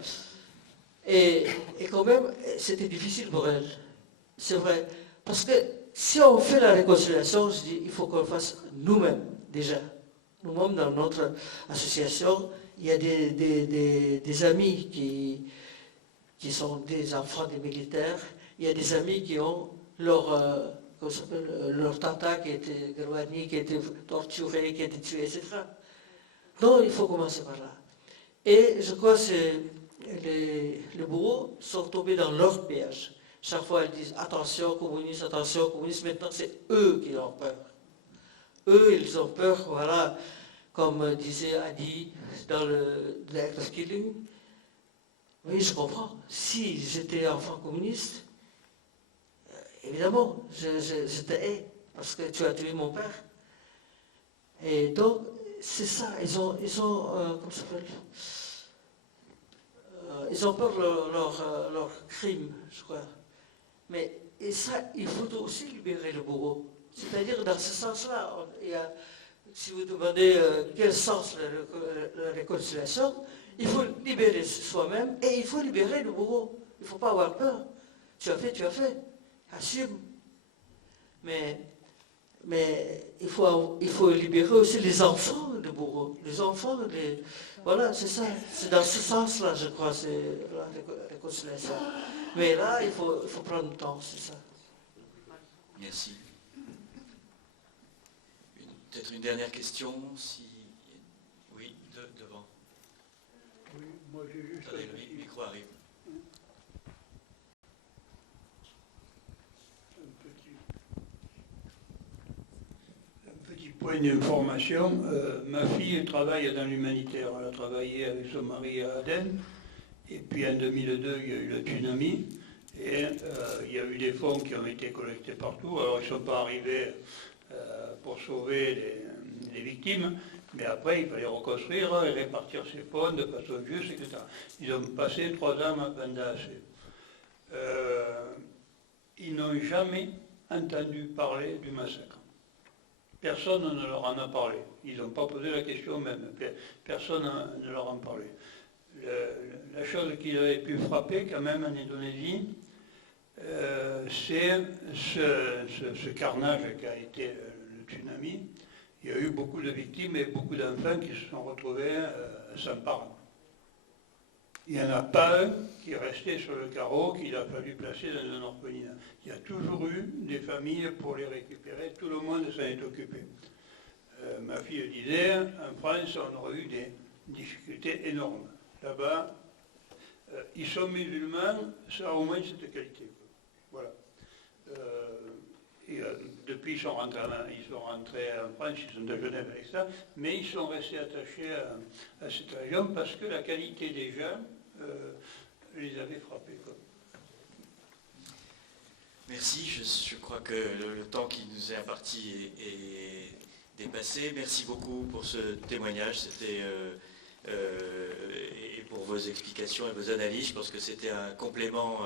Et quand même, c'était difficile pour elle. C'est vrai. Parce que si on fait la réconciliation, je dis, il faut qu'on le fasse nous-mêmes, déjà. Nous-mêmes, dans notre association, il y a des amis qui sont des enfants des militaires. Il y a des amis qui ont leur tata qui a été éloigné, qui a été torturé, qui a été tué, etc. Donc, il faut commencer par là. Et je crois que les bourreaux sont tombés dans leur piège. Chaque fois, ils disent attention communiste. Maintenant, c'est eux qui ont peur. Eux, ils ont peur, voilà, comme disait Adi dans The Act of Killing. Oui, je comprends. Si j'étais enfant communiste, évidemment, je te hais parce que tu as tué mon père. Et donc, c'est ça. Ils ont comment ça s'appelle ? Ils ont peur de leur crime, je crois. Mais et ça, il faut aussi libérer le bourreau. C'est-à-dire, dans ce sens-là, si vous demandez quel sens la réconciliation, il faut libérer soi-même et il faut libérer le bourreau. Il ne faut pas avoir peur. Tu as fait. Assume. Mais il faut libérer aussi les enfants de bourreaux. Les enfants, voilà, c'est ça. C'est dans ce sens-là, je crois, c'est la réconciliation. Mais là, il faut prendre le temps, c'est ça. Merci. Peut-être une dernière question, si... Oui, devant. Oui, moi j'ai juste... Attendez, le micro arrive. Un petit point d'information. Ma fille travaille dans l'humanitaire. Elle a travaillé avec son mari à Aden. Et puis en 2002, il y a eu le tsunami. Et il y a eu des fonds qui ont été collectés partout. Alors ils ne sont pas arrivés pour sauver les victimes, mais après il fallait reconstruire et répartir ces fonds de façon juste, etc. Ils ont passé 3 ans à Bandassi. Ils n'ont jamais entendu parler du massacre. Personne ne leur en a parlé. Ils n'ont pas posé la question même. Personne ne leur en a parlé. La chose qui avait pu frapper quand même en Indonésie, c'est ce carnage qu'a été le tsunami. Il y a eu beaucoup de victimes et beaucoup d'enfants qui se sont retrouvés sans parents. Il n'y en a pas un qui est resté sur le carreau qu'il a fallu placer dans un orphelinat. Il y a toujours eu des familles pour les récupérer, tout le monde s'en est occupé. Ma fille disait, en France, on aurait eu des difficultés énormes. Là-bas, ils sont musulmans, ça a au moins cette qualité. Voilà. Depuis, ils sont rentrés en France, ils sont de Genève avec ça, mais ils sont restés attachés à cette région parce que la qualité des gens les avait frappés. Quoi. Merci, je crois que le temps qui nous est imparti est dépassé. Merci beaucoup pour ce témoignage, et pour vos explications et vos analyses. Je pense que c'était un complément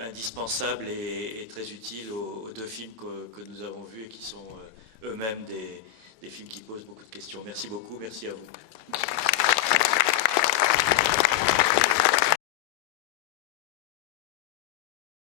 indispensable et très utile aux 2 films que nous avons vus et qui sont eux-mêmes des films qui posent beaucoup de questions. Merci beaucoup, merci à vous.